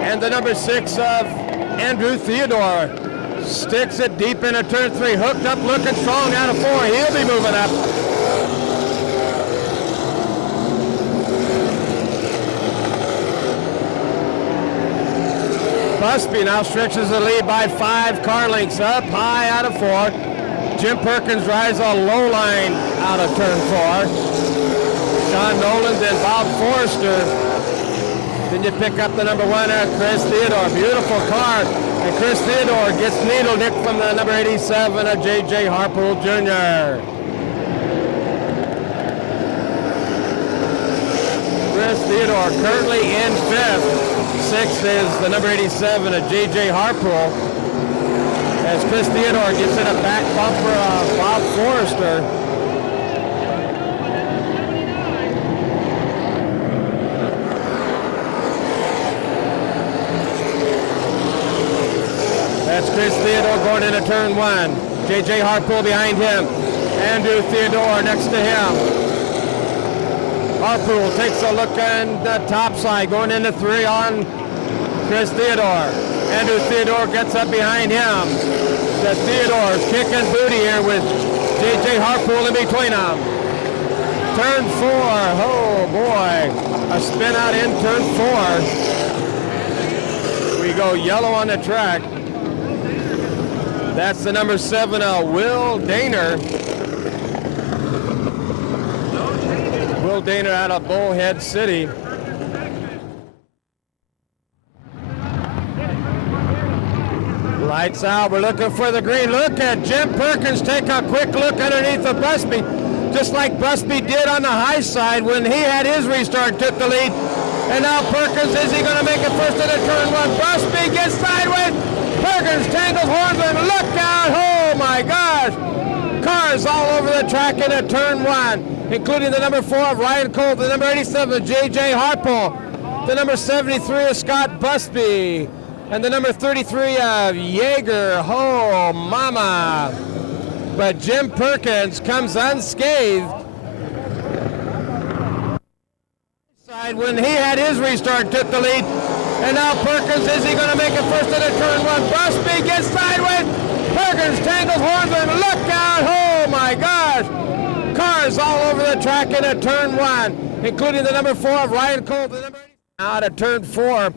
And the number 6 of Andrew Theodore sticks it deep into turn 3. Hooked up, looking strong out of 4. He'll be moving up. Busby now stretches the lead by 5 car lengths, up high out of 4. Jim Perkins drives a low line out of turn 4. Sean Nolan, then Bob Forrester. Then you pick up the number 1, Chris Theodore. Beautiful car. And Chris Theodore gets needle nick from the number 87 of J.J. Harpool Jr. Chris Theodore currently in 5th. 6th is the number 87 of J.J. Harpool, as Chris Theodore gets in a back bumper of Bob Forrester. That's Chris Theodore going into turn 1. J.J. Harpool behind him. Andrew Theodore next to him. Harpool takes a look on the top side, going into 3 on Chris Theodore. Andrew Theodore gets up behind him. The Theodore's kicking booty here with J.J. Harpool in between them. Turn 4, oh boy, a spin out in turn 4. We go yellow on the track. That's the number 7, Will Daner. Will Daner out of Bullhead City. Lights out, we're looking for the green. Look at Jim Perkins take a quick look underneath the Busby, just like Busby did on the high side when he had his restart, took the lead. And now Perkins, is he going to make it first into turn 1? Busby gets sideways. Perkins tangles Hornman. Look out! Oh my gosh! Cars all over the track into turn 1, including the number 4 of Ryan Cole, the number 87 of J.J. Harple, the number 73 of Scott Busby, and the number 33 of Yeager. Oh, mama! But Jim Perkins comes unscathed. When he had his restart, took the lead, and now Perkins, is he going to make it first into turn 1? Busby gets sideways. Perkins tangles Hornman. Look out! Oh my gosh! Cars all over the track into turn 1, including the number 4 of Ryan Cole, the number 80 out of turn 4.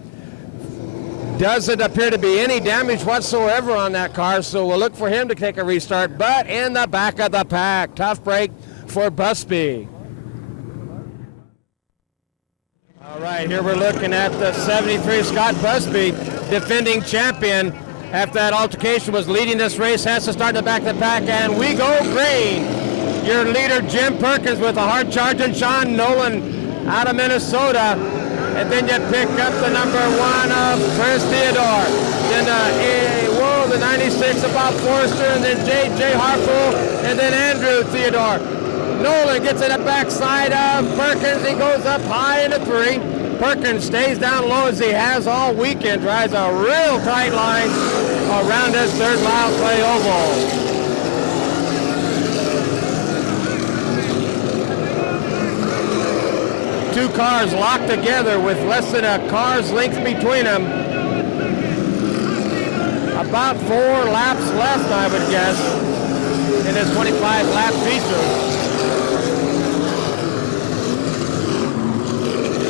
Doesn't appear to be any damage whatsoever on that car, so we'll look for him to take a restart, but in the back of the pack. Tough break for Busby. All right, here we're looking at the 73 Scott Busby, defending champion. After that altercation, was leading this race, has to start in the back of the pack, and we go green. Your leader, Jim Perkins, with a hard charge, and Sean Nolan out of Minnesota. And then you pick up the number 1 of Chris Theodore. Then the 96 of Bob Forrester, and then J.J. Harple, and then Andrew Theodore. Nolan gets in the backside of Perkins. He goes up high into 3. Perkins stays down low as he has all weekend. Drives a real tight line around this 3rd mile clay oval. Two cars locked together with less than a car's length between them. About 4 laps left, I would guess, in this 25-lap feature.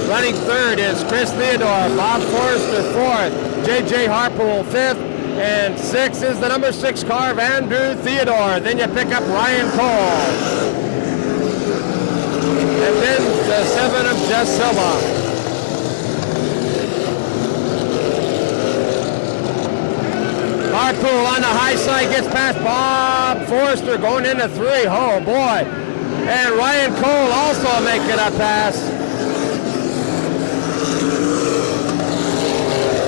Running 3rd is Chris Theodore, Bob Forrester 4th, J.J. Harple 5th, and 6th is the number 6 car of Andrew Theodore. Then you pick up Ryan Cole. And then the 7 of Jess Silva. Harpool on the high side gets past Bob Forrester going into 3. Oh boy. And Ryan Cole also making a pass.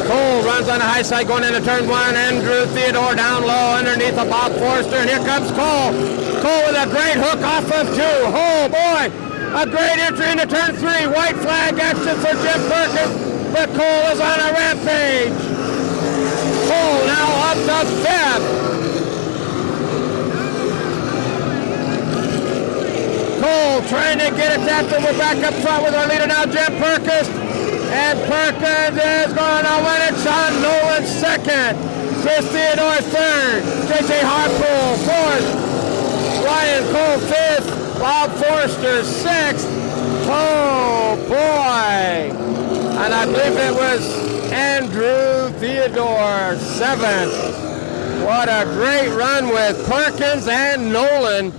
Cole runs on the high side going into turn 1. Andrew Theodore down low underneath of Bob Forrester. And here comes Cole. Cole with a great hook off of 2. Oh boy. A great entry into turn 3. White flag action for Jim Perkins. But Cole is on a rampage. Cole now up to 5th. Cole trying to get it tapped, and we're back up front with our leader now, Jim Perkins. And Perkins is going to win it. Sean Nolan 2nd. Chris Theodore 3rd. J.J. Harpool 4th. Ryan Cole 5th. Bob Forrester 6th. Oh boy. And I believe it was Andrew Theodore 7th. What a great run with Perkins and Nolan,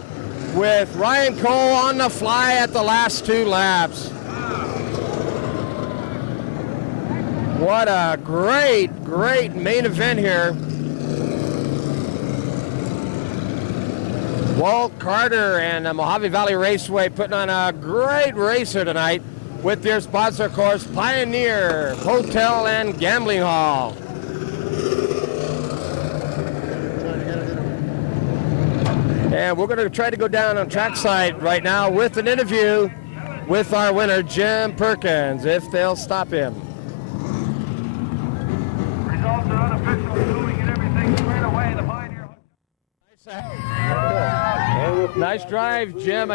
with Ryan Cole on the fly at the last 2 laps. What a great main event here. Walt Carter and the Mojave Valley Raceway putting on a great race here tonight with their sponsor, of course, Pioneer Hotel and Gambling Hall. And we're going to try to go down on trackside right now with an interview with our winner, Jim Perkins, if they'll stop him. Results are unofficial, moving and everything squared away. The Pioneer. Nice drive, Jim.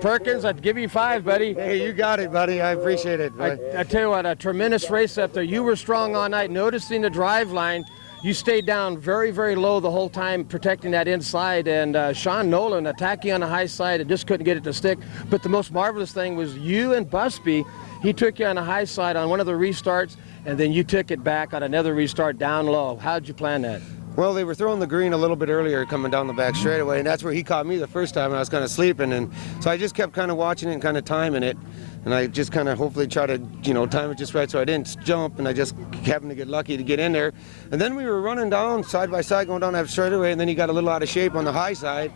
Perkins, I'd give you 5, buddy. Hey, you got it, buddy. I appreciate it. I tell you what, a tremendous race up there. You were strong all night. Noticing the drive line, you stayed down very, very low the whole time, protecting that inside. And Sean Nolan attacking on the high side and just couldn't get it to stick. But the most marvelous thing was you and Busby. He took you on the high side on one of the restarts, and then you took it back on another restart down low. How'd you plan that? Well, they were throwing the green a little bit earlier coming down the back straightaway, and that's where he caught me the first time, and I was kind of sleeping. And so I just kept kind of watching it and kind of timing it. And I just kind of hopefully try to, time it just right so I didn't jump, and I just happened to get lucky to get in there. And then we were running down side by side going down that straightaway, and then he got a little out of shape on the high side.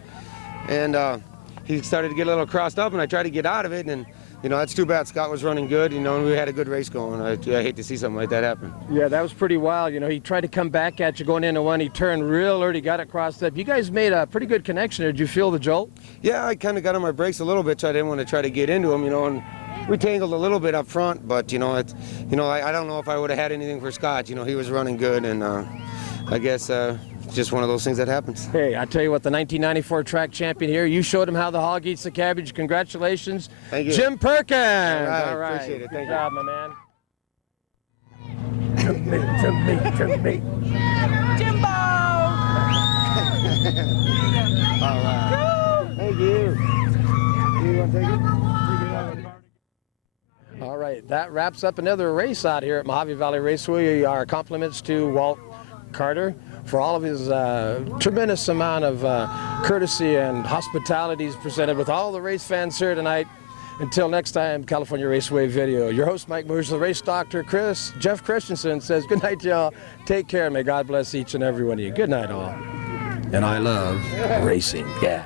And he started to get a little crossed up, and I tried to get out of it. And you know, that's too bad. Scott was running good, you know, and we had a good race going. I hate to see something like that happen. Yeah, that was pretty wild. You know, he tried to come back at you going into one. He turned real early, got it crossed up. You guys made a pretty good connection. Did you feel the jolt? Yeah, I kind of got on my brakes a little bit, so I didn't want to try to get into him, you know, and we tangled a little bit up front, but, you know, I don't know if I would have had anything for Scott. You know, he was running good, and I guess just one of those things that happens. Hey, I tell you what, the 1994 track champion here, you showed him how the hog eats the cabbage. Congratulations. Thank you. Jim Perkins. All right, appreciate it. Thank Good job, my man. Jimbo! All right. Thank you. You want to take it? All right, that wraps up another race out here at Mojave Valley Raceway. Our compliments to Walt Carter for all of his tremendous amount of courtesy and hospitality he's presented with all the race fans here tonight. Until next time, California Raceway Video. Your host, Mike Moser, the race doctor, Jeff Christensen, says good night, y'all. Take care. May God bless each and every one of you. Good night, all. And I love racing. Yeah.